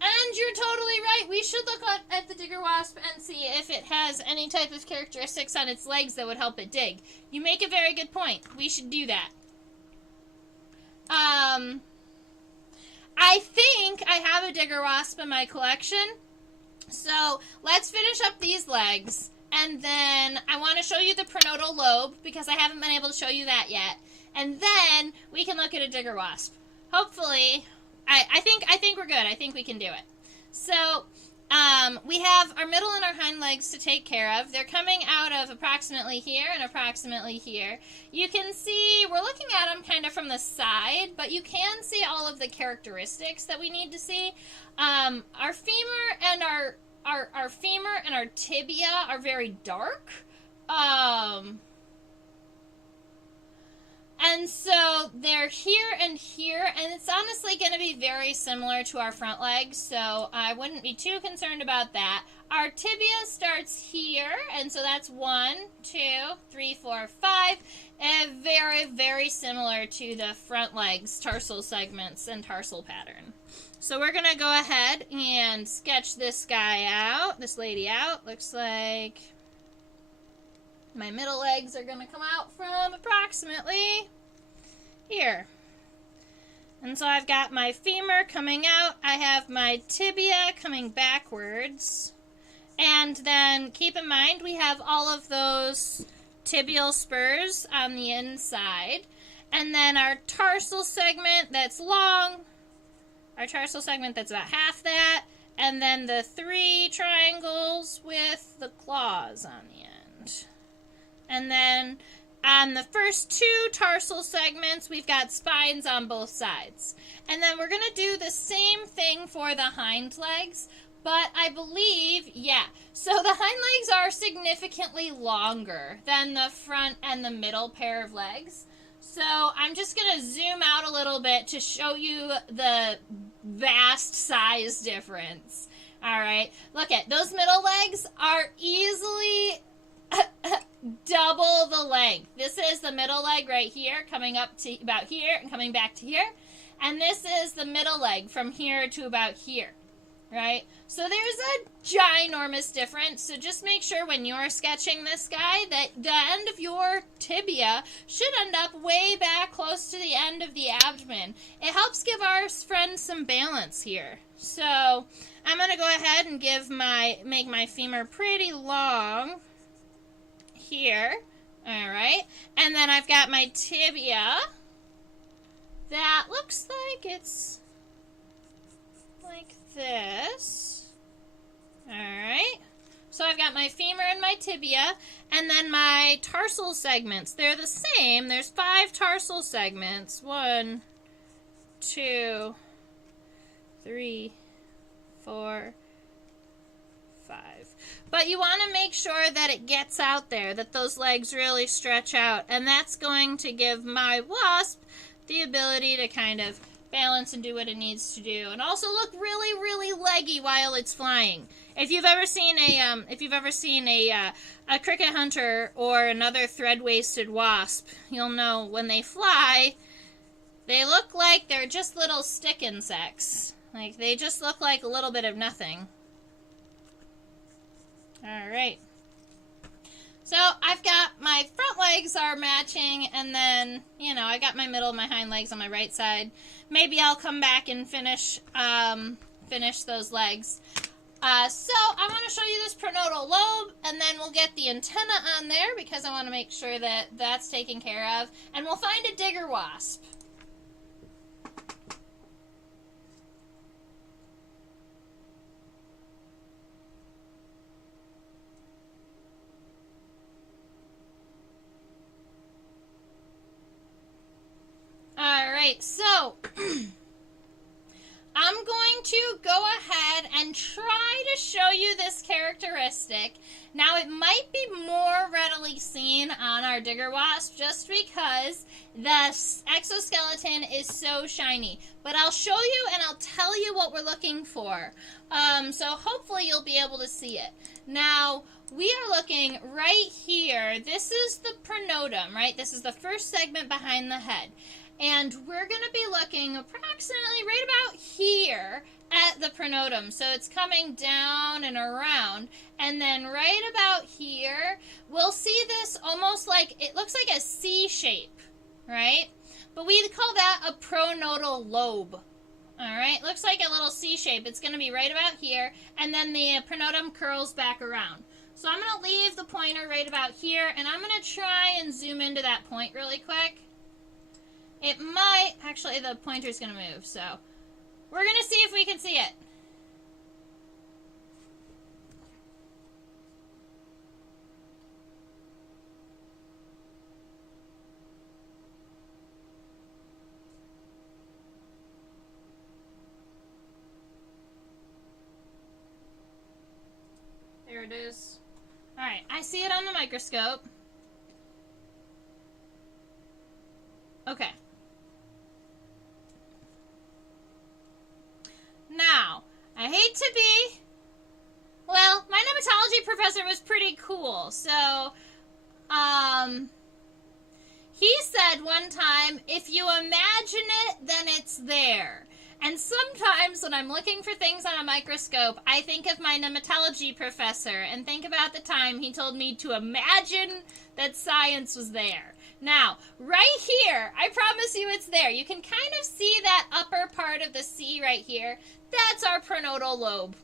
And you're totally right. We should look at the digger wasp and see if it has any type of characteristics on its legs that would help it dig. You make a very good point. We should do that. I think I have a digger wasp in my collection. So let's finish up these legs And then I want to show you the pronodal lobe because I haven't been able to show you that yet. And then we can look at a digger wasp. Hopefully, I think we're good. I think we can do it. So we have our middle and our hind legs to take care of. They're coming out of approximately here and approximately here. You can see, we're looking at them kind of from the side, but you can see all of the characteristics that we need to see. Our femur and our femur and our tibia are very dark. And so they're here and here, and it's honestly going to be very similar to our front legs, so I wouldn't be too concerned about that. Our tibia starts here, and so that's 1, 2, 3, 4, 5, and very, very similar to the front legs, tarsal segments, and tarsal pattern. So we're going to go ahead and sketch this guy out, this lady out. Looks like my middle legs are going to come out from approximately here. And so I've got my femur coming out. I have my tibia coming backwards. And then keep in mind we have all of those tibial spurs on the inside. And then our tarsal segment that's long. Our tarsal segment that's about half that. And then the 3 triangles with the claws on the end. And then on the first 2 tarsal segments, we've got spines on both sides. And then we're going to do the same thing for the hind legs, but I believe, yeah. So the hind legs are significantly longer than the front and the middle pair of legs. So I'm just going to zoom out a little bit to show you the vast size difference. All right, look at those middle legs are easily double the length. This is the middle leg right here, coming up to about here and coming back to here. And this is the middle leg from here to about here, right? So there's a ginormous difference. So just make sure when you're sketching this guy that the end of your tibia should end up way back close to the end of the abdomen. It helps give our friend some balance here. So I'm going to go ahead and make my femur pretty long here. All right. And then I've got my tibia that looks like it's like this. All right. So I've got my femur and my tibia, and then my tarsal segments. They're the same. There's 5 tarsal segments. 1, 2, 3, 4, 5. But you want to make sure that it gets out there, that those legs really stretch out. And that's going to give my wasp the ability to kind of balance and do what it needs to do. And also look really, really leggy while it's flying. If you've ever seen a cricket hunter or another thread-waisted wasp, you'll know when they fly, they look like they're just little stick insects. Like, they just look like a little bit of nothing. All right. So I've got my front legs are matching, and then, you know, I got my middle and my hind legs on my right side. Maybe I'll come back and finish those legs. So I want to show you this pronodal lobe, and then we'll get the antenna on there because I want to make sure that that's taken care of. And we'll find a digger wasp. Alright, so I'm going to go ahead and try to show you this characteristic. Now, it might be more readily seen on our digger wasp just because the exoskeleton is so shiny. But I'll show you and I'll tell you what we're looking for. So hopefully you'll be able to see it. Now, we are looking right here. This is the pronodum, right? This is the first segment behind the head. And we're going to be looking approximately right about here at the pronodum. So it's coming down and around. And then right about here, we'll see this almost like, it looks like a C shape, right? But we call that a pronodal lobe. All right, looks like a little C shape. It's going to be right about here. And then the pronodum curls back around. So I'm going to leave the pointer right about here, and I'm going to try and zoom into that point really quick. It might, actually the pointer's going to move, so we're going to see if we can see it. There it is. Alright, I see it on the microscope. Okay. Now, I hate to be... Well, my nematology professor was pretty cool, so... he said one time, if you imagine it, then it's there. And sometimes when I'm looking for things on a microscope, I think of my nematology professor and think about the time he told me to imagine that science was there. Now, right here, I promise you it's there. You can kind of see that upper part of the C right here. That's our pronodal lobe.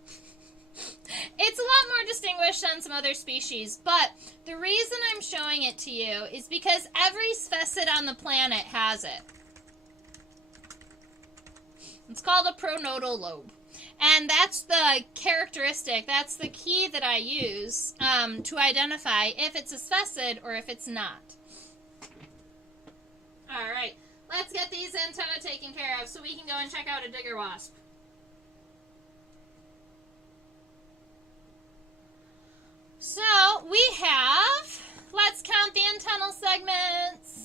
It's a lot more distinguished than some other species, but the reason I'm showing it to you is because every specimen on the planet has it. It's called a pronodal lobe. And that's the characteristic, that's the key that I use to identify if it's a specimen or if it's not. Alright, let's get these antennae taken care of so we can go and check out a digger wasp. So, we have, let's count the antennal segments.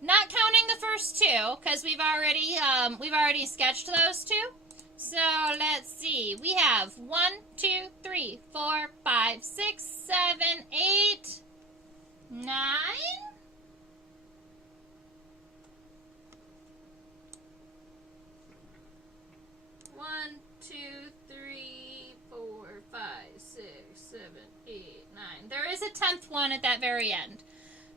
Not counting the first two, because we've already sketched those two. So let's see. We have 1, 2, 3, 4, 5, 6, 7, 8, 9. 1, 2, 3, 4, 5, 6, 7, 8, 9. There is a 10th one at that very end.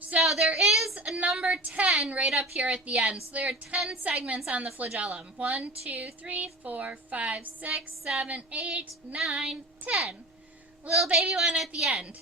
So there is a number 10 right up here at the end. So there are 10 segments on the flagellum. 1, 2, 3, 4, 5, 6, 7, 8, 9, 10. Little baby one at the end.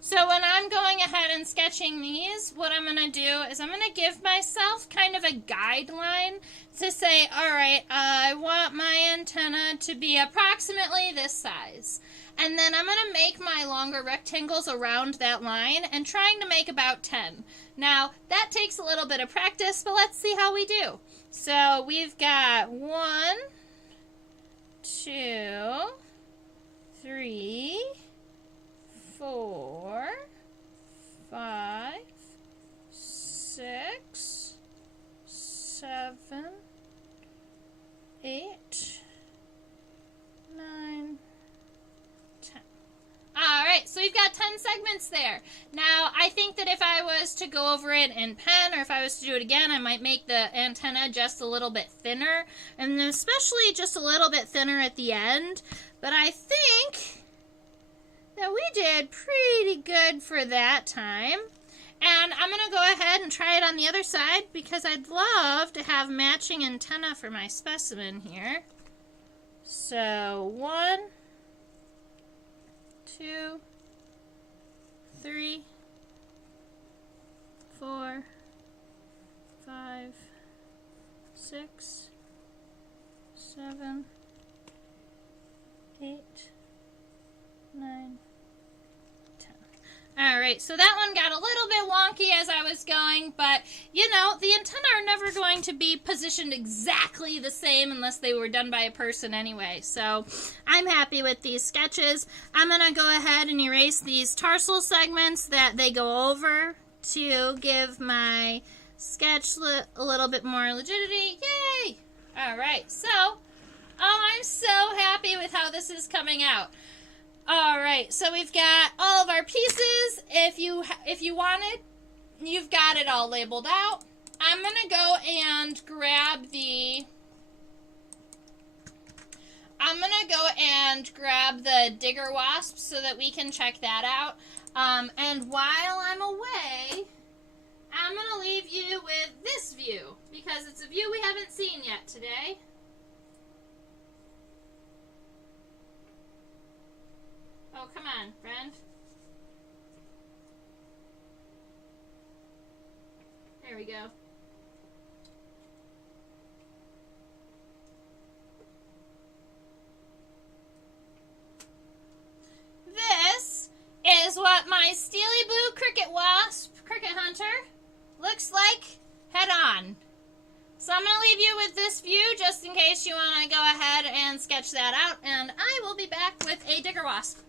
So when I'm going ahead and sketching these, what I'm going to do is I'm going to give myself kind of a guideline to say, all right, I want my antenna to be approximately this size. And then I'm going to make my longer rectangles around that line and trying to make about 10. Now, that takes a little bit of practice, but let's see how we do. So we've got 1, 2, 3, 4, 5, 6, 7, 8, 9, 10. Alright, so we've got 10 segments there. Now, I think that if I was to go over it in pen, or if I was to do it again, I might make the antenna just a little bit thinner, and especially just a little bit thinner at the end. But I think that we did pretty good for that time. And I'm going to go ahead and try it on the other side because I'd love to have matching antenna for my specimen here. So 1, 2, 3, 4, 5, 6, 7, 8, 9, 10. Alright, so that one got a little bit wonky as I was going, but, you know, the antennae are never going to be positioned exactly the same unless they were done by a person anyway. So, I'm happy with these sketches. I'm going to go ahead and erase these tarsal segments that they go over to give my sketch a little bit more rigidity. Yay! Alright, so, I'm so happy with how this is coming out. Alright, so we've got all of our pieces. If you want it, you've got it all labeled out. I'm going to go and grab the digger wasp so that we can check that out. And while I'm away, I'm going to leave you with this view because it's a view we haven't seen yet today. go. Come on, friend. There we go. This is what my steely blue cricket hunter looks like head on. So I'm going to leave you with this view just in case you want to go ahead and sketch that out, and I will be back with a digger wasp.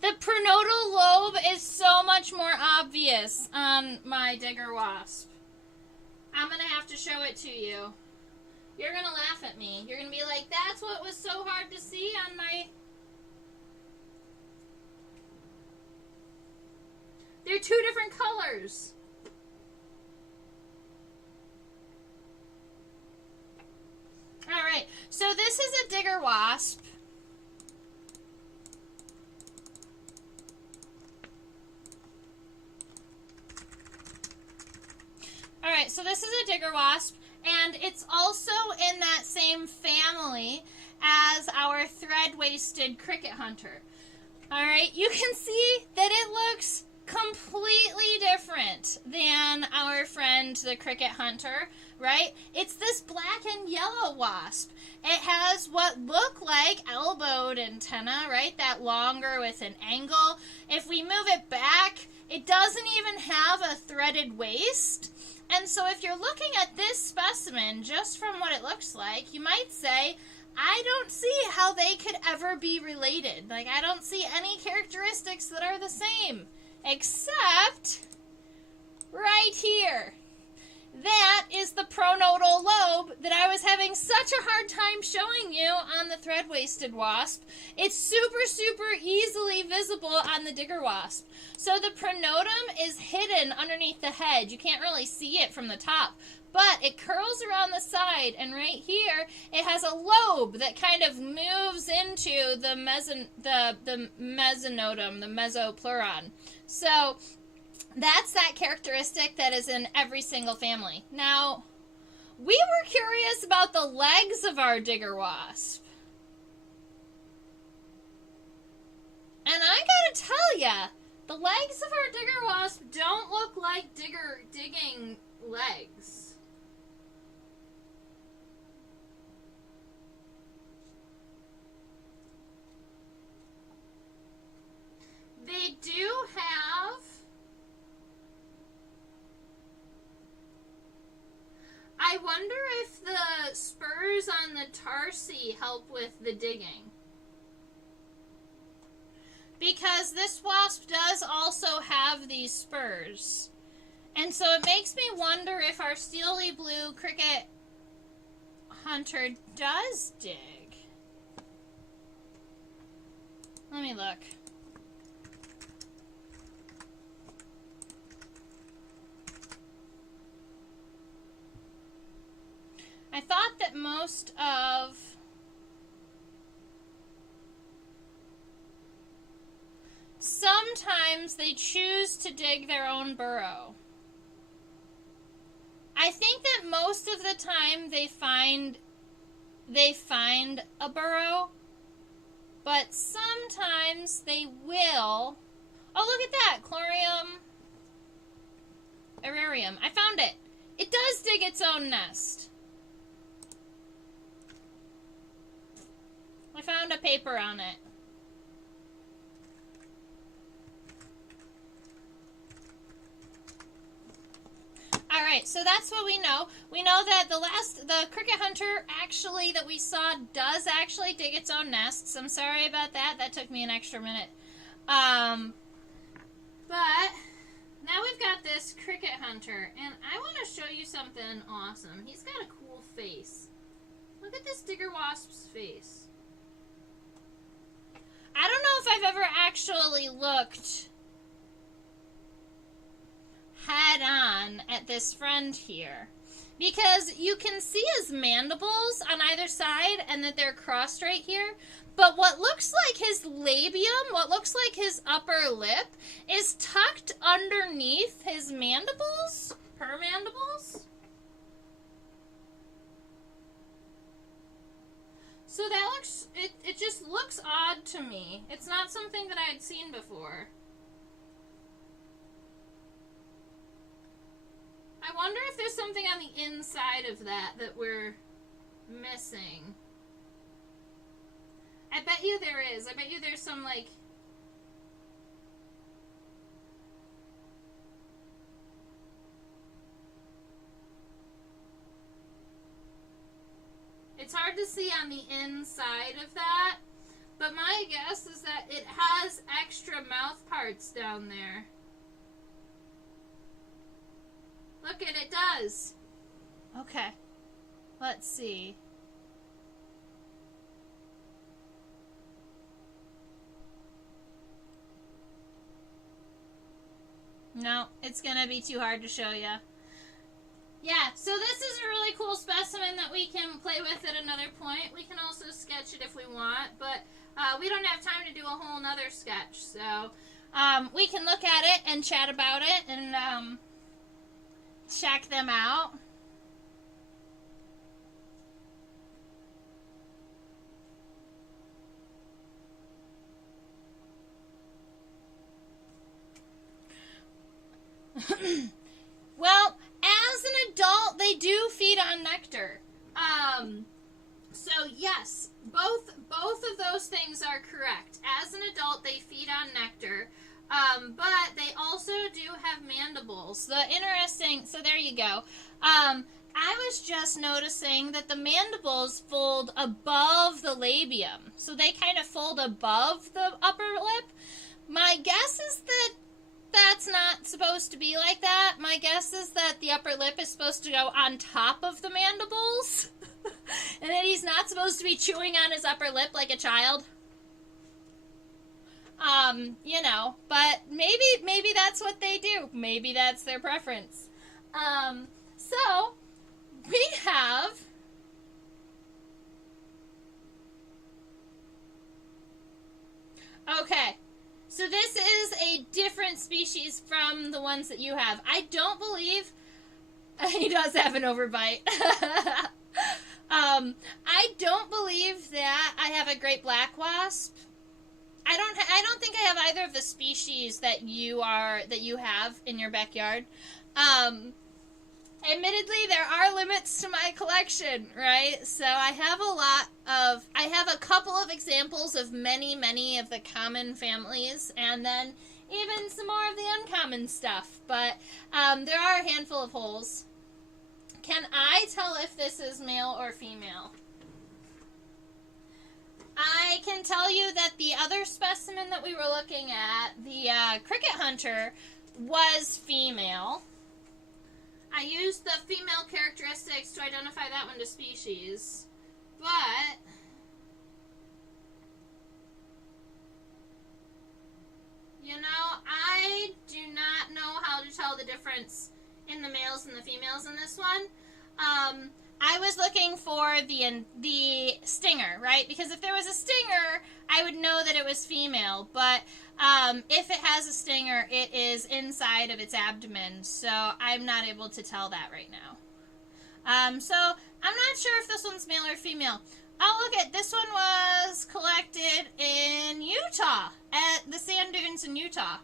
The pronodal lobe is so much more obvious on my digger wasp. I'm going to have to show it to you. You're going to laugh at me. You're going to be like, that's what was so hard to see on my... They're two different colors. Alright, so this is a digger wasp. Alright, so this is a digger wasp, and it's also in that same family as our thread-waisted cricket hunter. Alright, you can see that it looks completely different than our friend the cricket hunter, right? It's this black and yellow wasp. It has what look like elbowed antennae, right? That longer with an angle. If we move it back, it doesn't even have a threaded waist. And so if you're looking at this specimen, just from what it looks like, you might say, I don't see how they could ever be related. Like, I don't see any characteristics that are the same. Except right here. That is the pronodal lobe that I was having such a hard time showing you on the thread-waisted wasp. It's super, super easily visible on the digger wasp. So the pronodum is hidden underneath the head. You can't really see it from the top. But it curls around the side, and right here, it has a lobe that kind of moves into the mesonotum, the mesopleuron. So that's that characteristic that is in every single family. Now, we were curious about the legs of our digger wasp. And I gotta tell ya, the legs of our digger wasp don't look like digging legs. They do have... I wonder if the spurs on the tarsi help with the digging. Because this wasp does also have these spurs. And so it makes me wonder if our steely blue cricket hunter does dig. Let me look. I thought that most of sometimes they choose to dig their own burrow. I think that most of the time they find a burrow, but sometimes they will. Oh, look at that, Chlorium aerarium. I found it. It does dig its own nest. I found a paper on it. Alright, so that's what we know. We know that the cricket hunter actually that we saw does actually dig its own nests. I'm sorry about that. That took me an extra minute. But now we've got this cricket hunter, and I want to show you something awesome. He's got a cool face. Look at this digger wasp's face. I don't know if I've ever actually looked head on at this friend here, because you can see his mandibles on either side and that they're crossed right here, but what looks like his labium, what looks like his upper lip, is tucked underneath his mandibles, permandibles. So that looks, it just looks odd to me. It's not something that I had seen before. I wonder if there's something on the inside of that we're missing. I bet you there is. I bet you there's some, like... It's hard to see on the inside of that, but my guess is that it has extra mouth parts down there. Look, it does. Okay. Let's see. No, it's going to be too hard to show you. Yeah, so this is a really cool specimen that we can play with at another point. We can also sketch it if we want, but we don't have time to do a whole nother sketch. So we can look at it and chat about it and check them out. Well, as an adult, they do feed on nectar. So yes, both of those things are correct. As an adult, they feed on nectar, but they also do have mandibles. So there you go. I was just noticing that the mandibles fold above the labium. So they kind of fold above the upper lip. My guess is that that's not supposed to be like that. My guess is that the upper lip is supposed to go on top of the mandibles. And that he's not supposed to be chewing on his upper lip like a child. You know, but maybe that's what they do. Maybe that's their preference. So, we have... Okay. So this is a different species from the ones that you have. I don't believe he does have an overbite. I don't believe that I have a great black wasp. I don't think I have either of the species that you have in your backyard. Admittedly, there are limits to my collection, right? So I have a couple of examples of many of the common families, and then even some more of the uncommon stuff. But there are a handful of holes. Can I tell if this is male or female? I can tell you that the other specimen that we were looking at, the cricket hunter, was female. I used the female characteristics to identify that one to species, but you know, I do not know how to tell the difference in the males and the females in this one. I was looking for the stinger, right? Because if there was a stinger, I would know that it was female, but if it has a stinger, it is inside of its abdomen, so I'm not able to tell that right now. So I'm not sure if this one's male or female. Oh, look at this one was collected in Utah, at the sand dunes in Utah.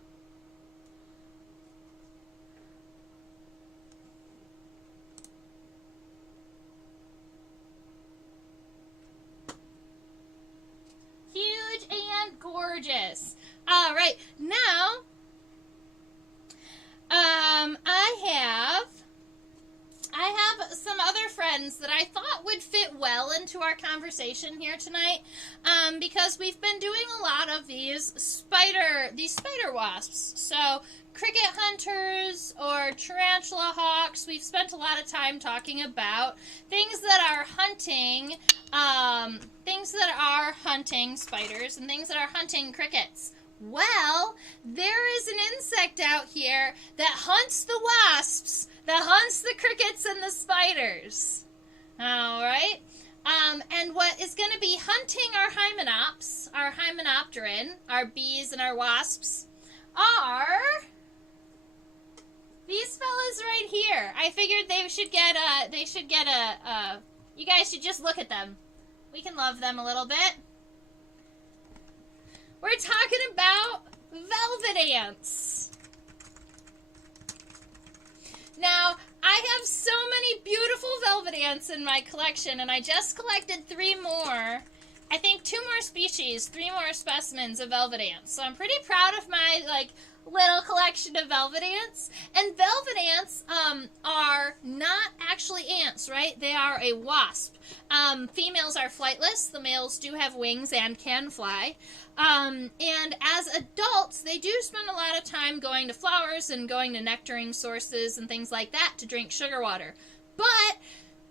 Huge and gorgeous. All right, now I have some other friends that I thought would fit well into our conversation here tonight, because we've been doing a lot of these spider wasps. So cricket hunters or tarantula hawks, we've spent a lot of time talking about things that are hunting spiders and things that are hunting crickets. Well, there is an insect out here that hunts the wasps, that hunts the crickets and the spiders. All right. And what is going to be hunting our hymenops, our hymenopteran, our bees and our wasps, are these fellas right here. I figured you guys should just look at them. We can love them a little bit. We're talking about velvet ants. Now, I have so many beautiful velvet ants in my collection, and I just collected 3 more. I think 2 more species, 3 more specimens of velvet ants. So I'm pretty proud of my, little collection of velvet ants. And velvet ants are not actually ants, right? They are a wasp. Females are flightless. The males do have wings and can fly. And as adults, they do spend a lot of time going to flowers and going to nectaring sources and things like that to drink sugar water. But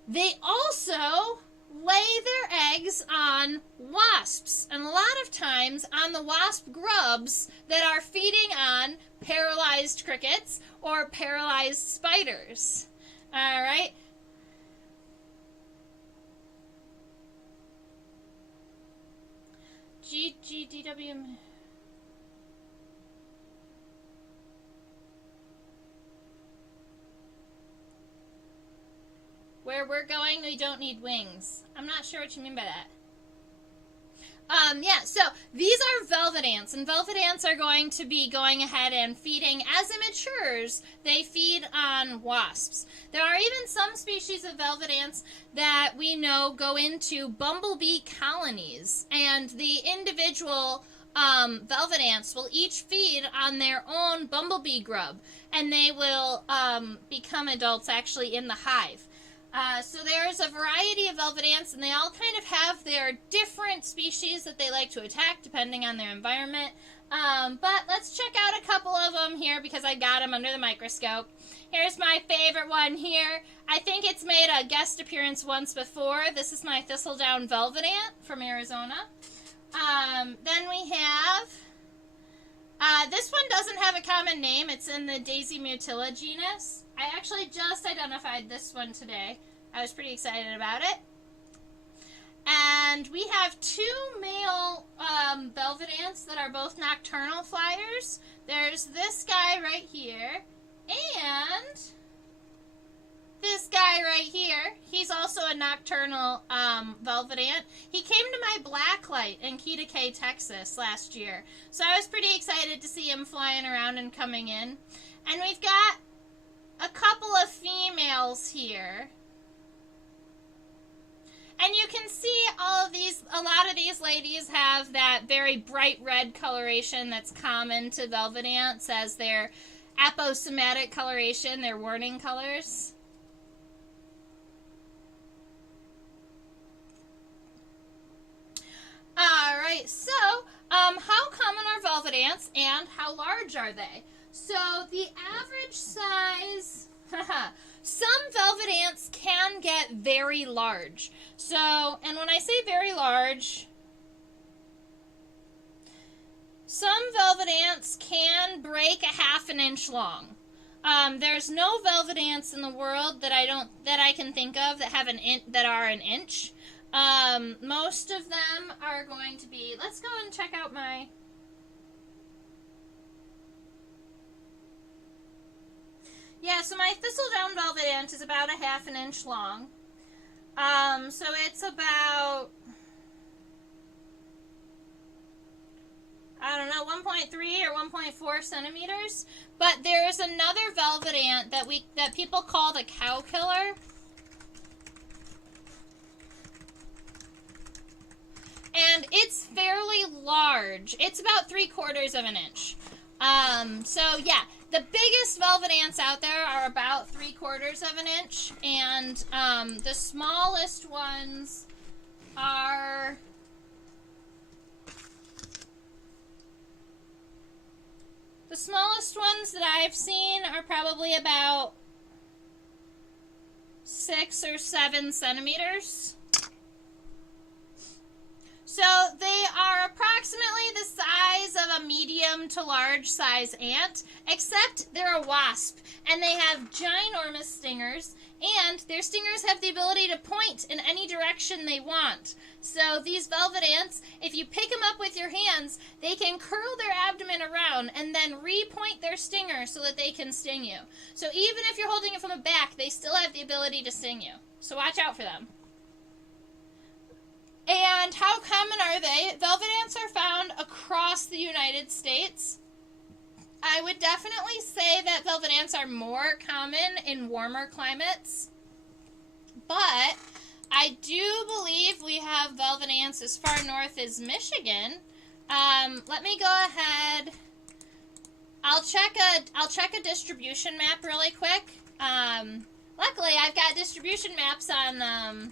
they also lay their eggs on wasps, and a lot of times on the wasp grubs that are feeding on paralyzed crickets or paralyzed spiders. All right. GGDW. Where we're going, we don't need wings. I'm not sure what you mean by that. Yeah, so these are velvet ants, and velvet ants are going to be going ahead and feeding. As it matures, they feed on wasps. There are even some species of velvet ants that we know go into bumblebee colonies, and the individual velvet ants will each feed on their own bumblebee grub, and they will become adults actually in the hive. So there's a variety of velvet ants, and they all kind of have their different species that they like to attack depending on their environment. But let's check out a couple of them here because I got them under the microscope. Here's my favorite one here. I think it's made a guest appearance once before. This is my Thistledown Velvet Ant from Arizona. Then we have... this one doesn't have a common name. It's in the Daisy Mutilla genus. I actually just identified this one today. I was pretty excited about it. And we have 2 male velvet ants that are both nocturnal flyers. There's this guy right here, and this guy right here. He's also a nocturnal velvet ant. He came to my blacklight in Ketakay, Texas last year. So I was pretty excited to see him flying around and coming in. And we've got a couple of females here. And you can see a lot of these ladies have that very bright red coloration that's common to velvet ants as their aposematic coloration, their warning colors. Alright, so how common are velvet ants and how large are they? So the average size, some velvet ants can get very large. So, and when I say very large, some velvet ants can break a ½ inch long. There's no velvet ants in the world that I can think of that have that are an inch. Most of them are going to be, let's go and check out my, yeah, so my Thistledown Velvet Ant is about a ½ inch long. So it's about, I don't know, 1.3 or 1.4 centimeters. But there is another velvet ant that people call the cow killer. And it's fairly large. It's about 3/4 of an inch. So yeah, the biggest velvet ants out there are about 3/4 of an inch, and the smallest ones are The smallest ones that I've seen are probably about 6 or 7 centimeters. So they are approximately the size of a medium to large size ant, except they're a wasp, and they have ginormous stingers, and their stingers have the ability to point in any direction they want. So these velvet ants, if you pick them up with your hands, they can curl their abdomen around and then re-point their stinger so that they can sting you. So even if you're holding it from the back, they still have the ability to sting you. So watch out for them. And how common are they? Velvet ants are found across the United States. I would definitely say that velvet ants are more common in warmer climates. But I do believe we have velvet ants as far north as Michigan. Let me go ahead. I'll check a distribution map really quick. Luckily, I've got distribution maps on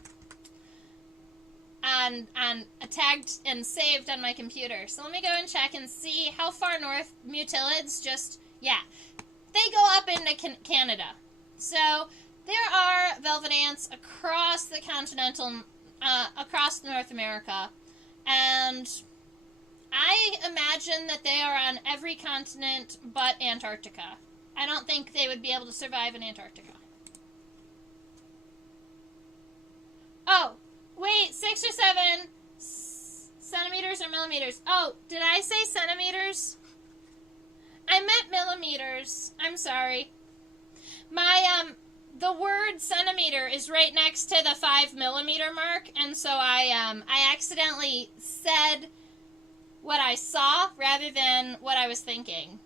tagged and saved on my computer. So let me go and check and see how far north mutilids they go up into Canada. So there are velvet ants across the across North America, and I imagine that they are on every continent but Antarctica. I don't think they would be able to survive in Antarctica. Oh, wait, 6 or 7 centimeters or millimeters? Oh, did I say centimeters? I meant millimeters. I'm sorry. The word centimeter is right next to the 5 millimeter mark, and so I accidentally said what I saw rather than what I was thinking.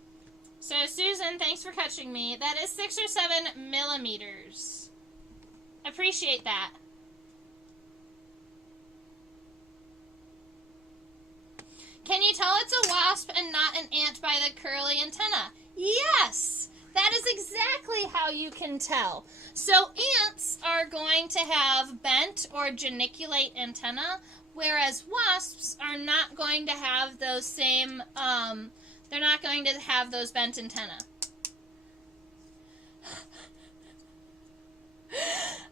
So, Susan, thanks for catching me. That is 6 or 7 millimeters. Appreciate that. Can you tell it's a wasp and not an ant by the curly antenna? Yes! That is exactly how you can tell. So ants are going to have bent or geniculate antenna, whereas wasps are not going to have those same, they're not going to have those bent antenna.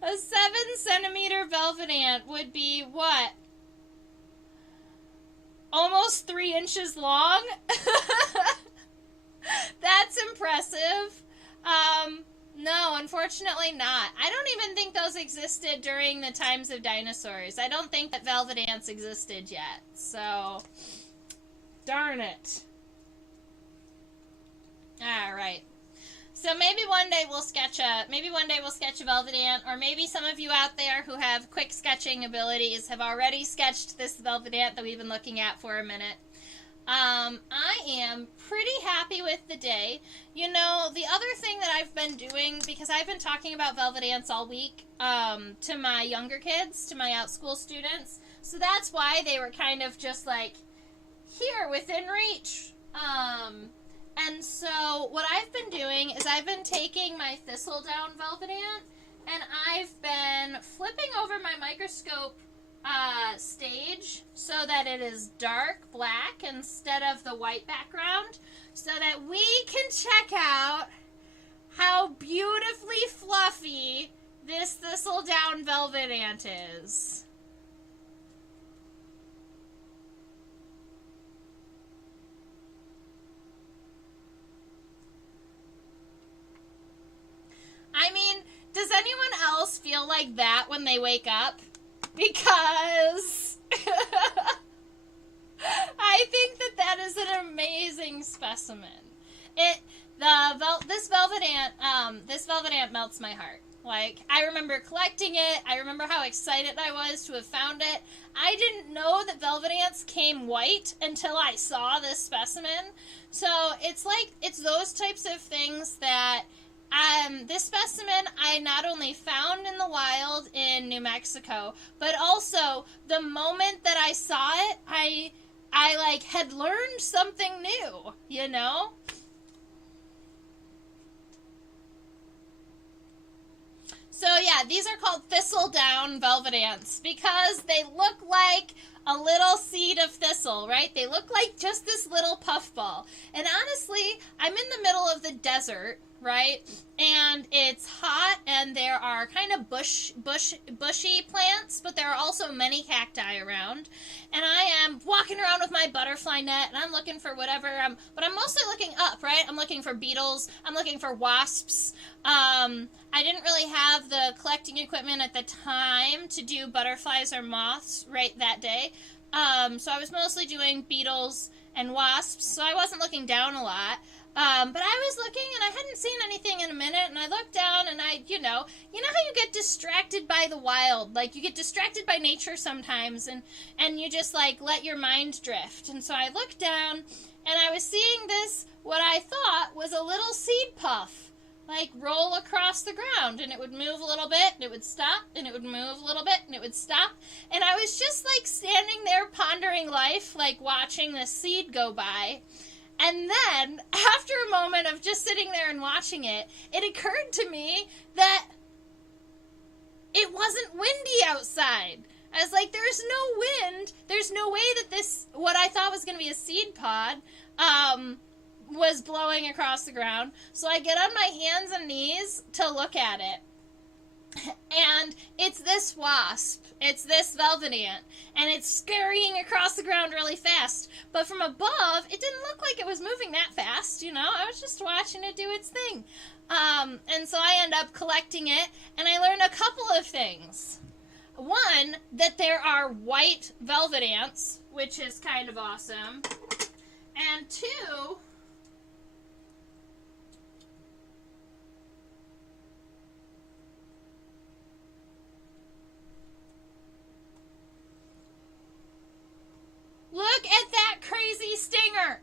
A 7-centimeter velvet ant would be what? Almost 3 inches long? That's impressive. No, unfortunately not. I don't even think those existed during the times of dinosaurs. I don't think that velvet ants existed yet. So, darn it. All right. So maybe one day we'll sketch a velvet ant, or maybe some of you out there who have quick sketching abilities have already sketched this velvet ant that we've been looking at for a minute. I am pretty happy with the day. You know, the other thing that I've been doing, because I've been talking about velvet ants all week, to my younger kids, to my outschool students, so that's why they were kind of just like here within reach. And so what I've been doing is I've been taking my Thistledown Velvet Ant and I've been flipping over my microscope stage so that it is dark black instead of the white background, so that we can check out how beautifully fluffy this Thistledown Velvet Ant is. I mean, does anyone else feel like that when they wake up? Because I think that is an amazing specimen. This velvet ant melts my heart. Like, I remember collecting it. I remember how excited I was to have found it. I didn't know that velvet ants came white until I saw this specimen. So it's those types of things that this specimen I not only found in the wild in New Mexico, but also the moment that I saw it, I like had learned something new, you know? So yeah, these are called Thistledown Velvet Ants because they look like a little seed of thistle, right? They look like just this little puffball. And honestly, I'm in the middle of the desert, right? And it's hot, and there are kind of bushy plants, but there are also many cacti around. And I am walking around with my butterfly net, and I'm looking for whatever. But I'm mostly looking up, right? I'm looking for beetles. I'm looking for wasps. I didn't really have the collecting equipment at the time to do butterflies or moths right that day. So I was mostly doing beetles and wasps, so I wasn't looking down a lot. But I was looking, and I hadn't seen anything in a minute, and I looked down, and you know how you get distracted by the wild, like, you get distracted by nature sometimes, and you just, like, let your mind drift. And so I looked down, and I was seeing this, what I thought was a little seed puff, like, roll across the ground, and it would move a little bit, and it would stop, and it would move a little bit, and it would stop, and I was just, like, standing there pondering life, like, watching this seed go by. And then, after a moment of just sitting there and watching it, it occurred to me that it wasn't windy outside. I was like, there's no wind. There's no way that this, what I thought was going to be a seed pod, was blowing across the ground. So I get on my hands and knees to look at it. And it's this wasp. It's this velvet ant. And it's scurrying across the ground really fast. But from above, it didn't look like it was moving that fast, you know? I was just watching it do its thing. And so I end up collecting it, and I learned a couple of things. One, that there are white velvet ants, which is kind of awesome. And two, look at that crazy stinger.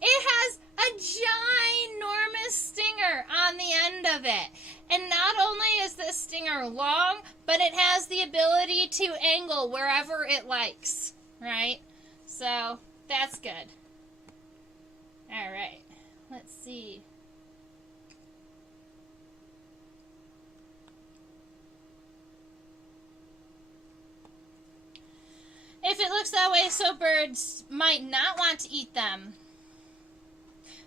It has a ginormous stinger on the end of it. And not only is this stinger long, but it has the ability to angle wherever it likes, right? So, that's good. All right, let's see. If it looks that way, so birds might not want to eat them.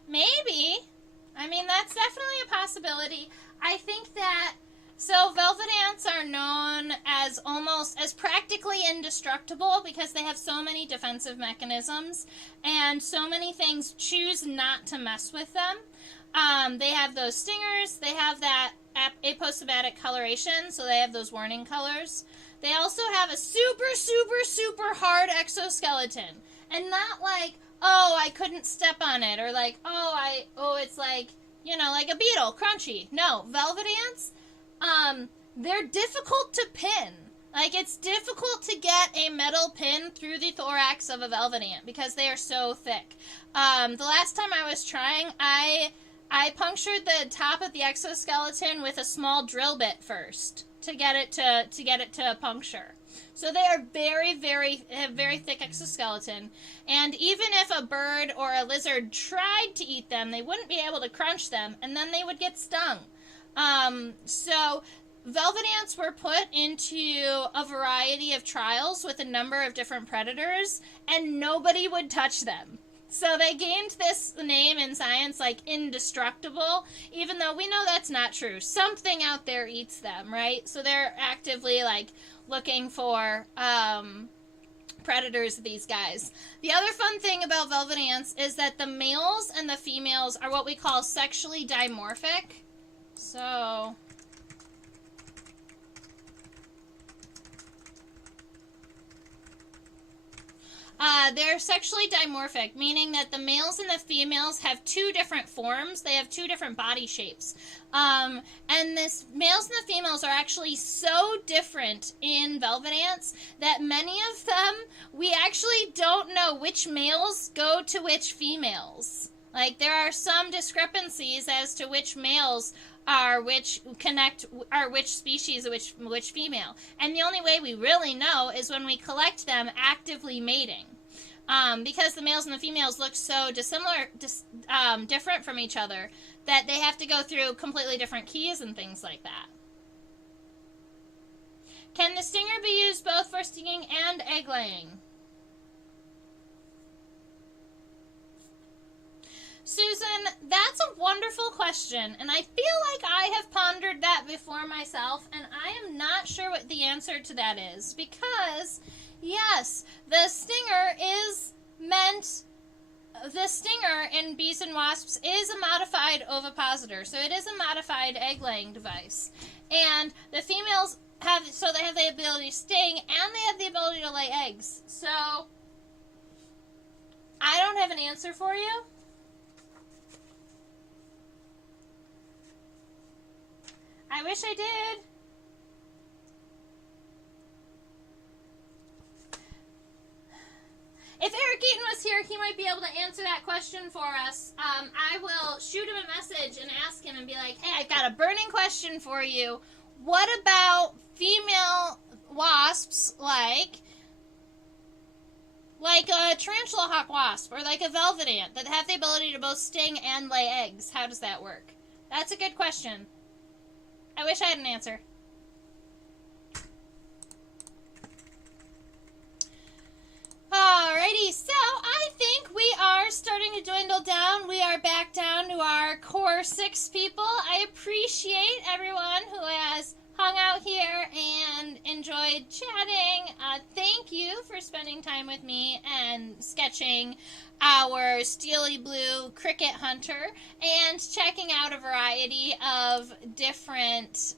Maybe. I mean, that's definitely a possibility. I think that, so velvet ants are known as almost as practically indestructible because they have so many defensive mechanisms and so many things choose not to mess with them. They have those stingers, they have that aposomatic coloration, so they have those warning colors. They also have a super, super, super hard exoskeleton. And not like, oh, I couldn't step on it, or like, it's like, you know, like a beetle, crunchy. No, velvet ants, they're difficult to pin. Like, it's difficult to get a metal pin through the thorax of a velvet ant because they are so thick. The last time I was trying, I punctured the top of the exoskeleton with a small drill bit first to get it to puncture. So they are have very thick exoskeleton, and even if a bird or a lizard tried to eat them, they wouldn't be able to crunch them, and then they would get stung. So velvet ants were put into a variety of trials with a number of different predators, and nobody would touch them. So they gained this name in science, like indestructible, even though we know that's not true. Something out there eats them, right? So they're actively, like, looking for predators, these guys. The other fun thing about velvet ants is that the males and the females are what we call sexually dimorphic. So they're sexually dimorphic, meaning that the males and the females have two different forms. They have two different body shapes. And this males and the females are actually so different in velvet ants that many of them, we actually don't know which males go to which females. Like, there are some discrepancies as to which males are which species, which female. And the only way we really know is when we collect them actively mating. Because the males and the females look so different from each other that they have to go through completely different keys and things like that. Can the stinger be used both for stinging and egg laying? Susan, that's a wonderful question, and I feel like I have pondered that before myself, and I am not sure what the answer to that is, because, yes, the stinger in bees and wasps is a modified ovipositor, so it is a modified egg-laying device, and the females they have the ability to sting, and they have the ability to lay eggs, so I don't have an answer for you. I wish I did. If Eric Eaton was here, he might be able to answer that question for us. I will shoot him a message and ask him and be like, hey, I've got a burning question for you. What about female wasps like a tarantula hawk wasp or like a velvet ant that have the ability to both sting and lay eggs? How does that work? That's a good question. I wish I had an answer. Alrighty, so I think we are starting to dwindle down. We are back down to our core 6 people. I appreciate everyone who has hung out here and enjoyed chatting. Thank you for spending time with me and sketching our steely blue cricket hunter and checking out a variety of different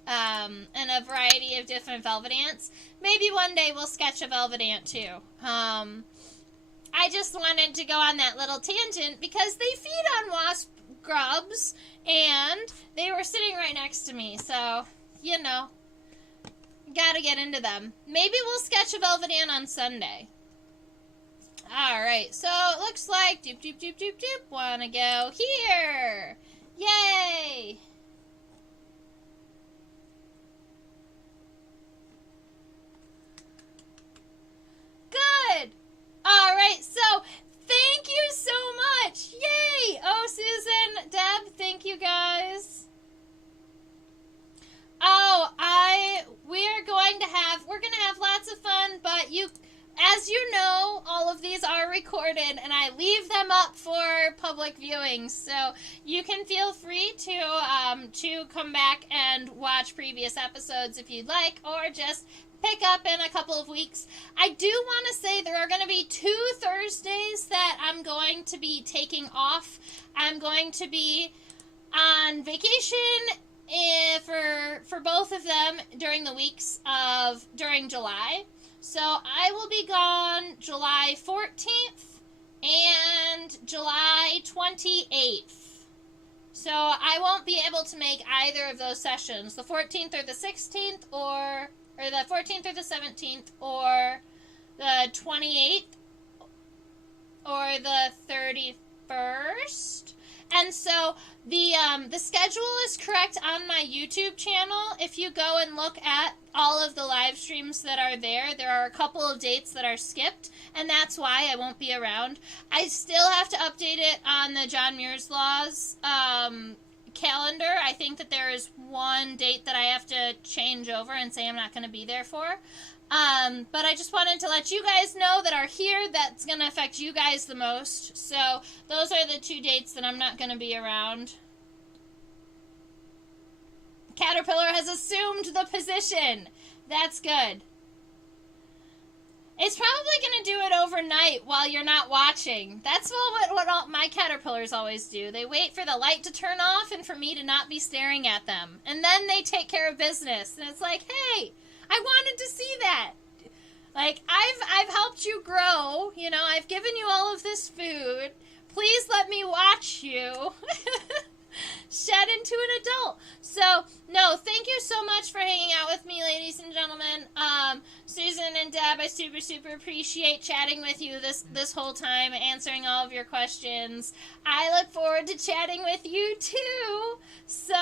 velvet ants. Maybe one day we'll sketch a velvet ant too. I just wanted to go on that little tangent because they feed on wasp grubs and they were sitting right next to me, so you know, gotta get into them. Maybe we'll sketch a velvet ant on Sunday. Alright, so it looks like doop doop doop doop doop wanna go here. Yay! Good! Alright, so thank you so much! Yay! Oh, Susan, Deb, thank you guys. Oh, we're gonna have lots of fun, but as you know, all of these are recorded, and I leave them up for public viewing, so you can feel free to come back and watch previous episodes if you'd like, or just pick up in a couple of weeks. I do want to say there are going to be 2 Thursdays that I'm going to be taking off. I'm going to be on vacation for both of them during the weeks during July. So I will be gone July 14th and July 28th. So I won't be able to make either of those sessions, the 14th or the 16th, or the 14th or the 17th, or the 28th, or the 31st. And so the schedule is correct on my YouTube channel. If you go and look at all of the live streams that are there, there are a couple of dates that are skipped, and that's why I won't be around. I still have to update it on the John Muir's Laws calendar. I think that there is one date that I have to change over and say I'm not going to be there for. But I just wanted to let you guys know that are here that's going to affect you guys the most. So those are the 2 dates that I'm not going to be around. Caterpillar has assumed the position. That's good. It's probably going to do it overnight while you're not watching. That's what all my caterpillars always do. They wait for the light to turn off and for me to not be staring at them. And then they take care of business. And it's like, hey, I wanted to see that. Like, I've helped you grow. You know, I've given you all of this food. Please let me watch you shed into an adult. So, no, thank you so much for hanging out with me, ladies and gentlemen. Susan and Deb, I super, super appreciate chatting with you this whole time, answering all of your questions. I look forward to chatting with you, too. So,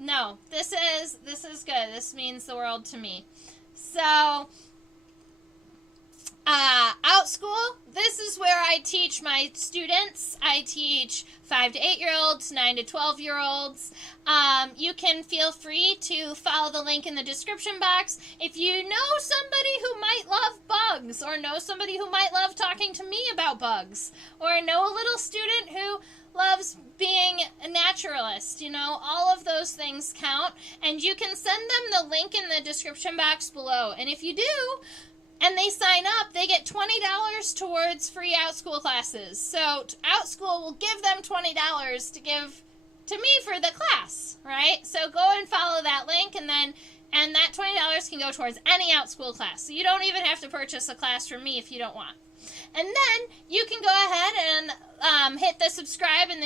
no, this is good. This means the world to me. So, OutSchool, this is where I teach my students. I teach 5 to 8-year-olds, 9 to 12-year-olds. You can feel free to follow the link in the description box. If you know somebody who might love bugs, or know somebody who might love talking to me about bugs, or know a little student who loves being a naturalist, you know, all of those things count. And you can send them the link in the description box below. And if you do, and they sign up, they get $20 towards free OutSchool classes. So OutSchool will give them $20 to give to me for the class, right? So go and follow that link, and that $20 can go towards any OutSchool class. So you don't even have to purchase a class from me if you don't want. And then you can go ahead and hit the subscribe in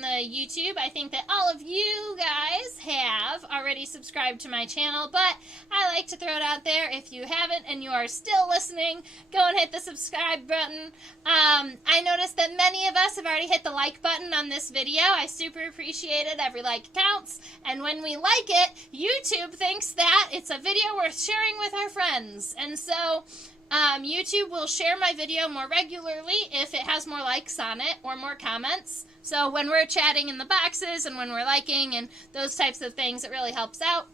the YouTube. I think that all of you guys have already subscribed to my channel, but I like to throw it out there. If you haven't and you are still listening, go and hit the subscribe button. I noticed that many of us have already hit the like button on this video. I super appreciate it. Every like counts. And when we like it, YouTube thinks that it's a video worth sharing with our friends. And so YouTube will share my video more regularly if it has more likes on it or more comments. So when we're chatting in the boxes and when we're liking and those types of things, it really helps out.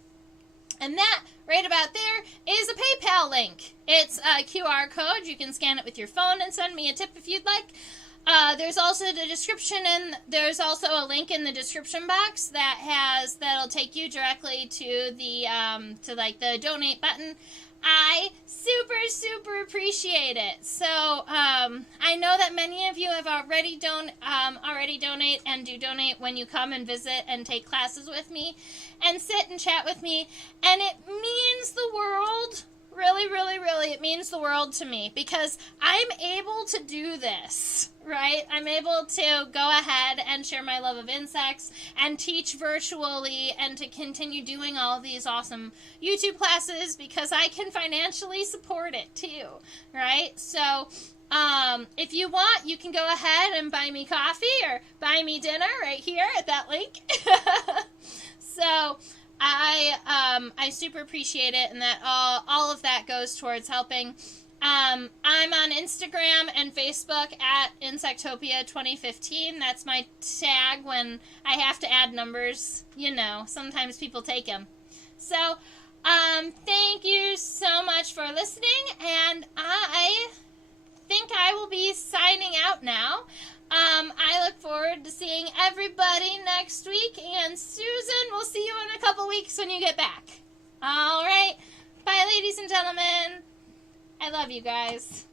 And that right about there is a PayPal link. It's a QR code. You can scan it with your phone and send me a tip if you'd like. There's also the description, and there's also a link in the description box that'll take you directly to the the donate button. I super appreciate it. So I know that many of you have already donate and do donate when you come and visit and take classes with me and sit and chat with me, and it means the world. Really, it means the world to me, because I'm able to do this, right? I'm able to go ahead and share my love of insects and teach virtually and to continue doing all these awesome YouTube classes because I can financially support it too, right? So if you want, you can go ahead and buy me coffee or buy me dinner right here at that link. So I super appreciate it, and that all of that goes towards helping. I'm on Instagram and Facebook at Insectopia 2015. That's my tag when I have to add numbers. You know, sometimes people take them. So, thank you so much for listening, and I think I will be signing out now. I look forward to seeing everybody next week, and Susan, we'll see you in a couple weeks when you get back. All right. Bye, ladies and gentlemen. I love you guys.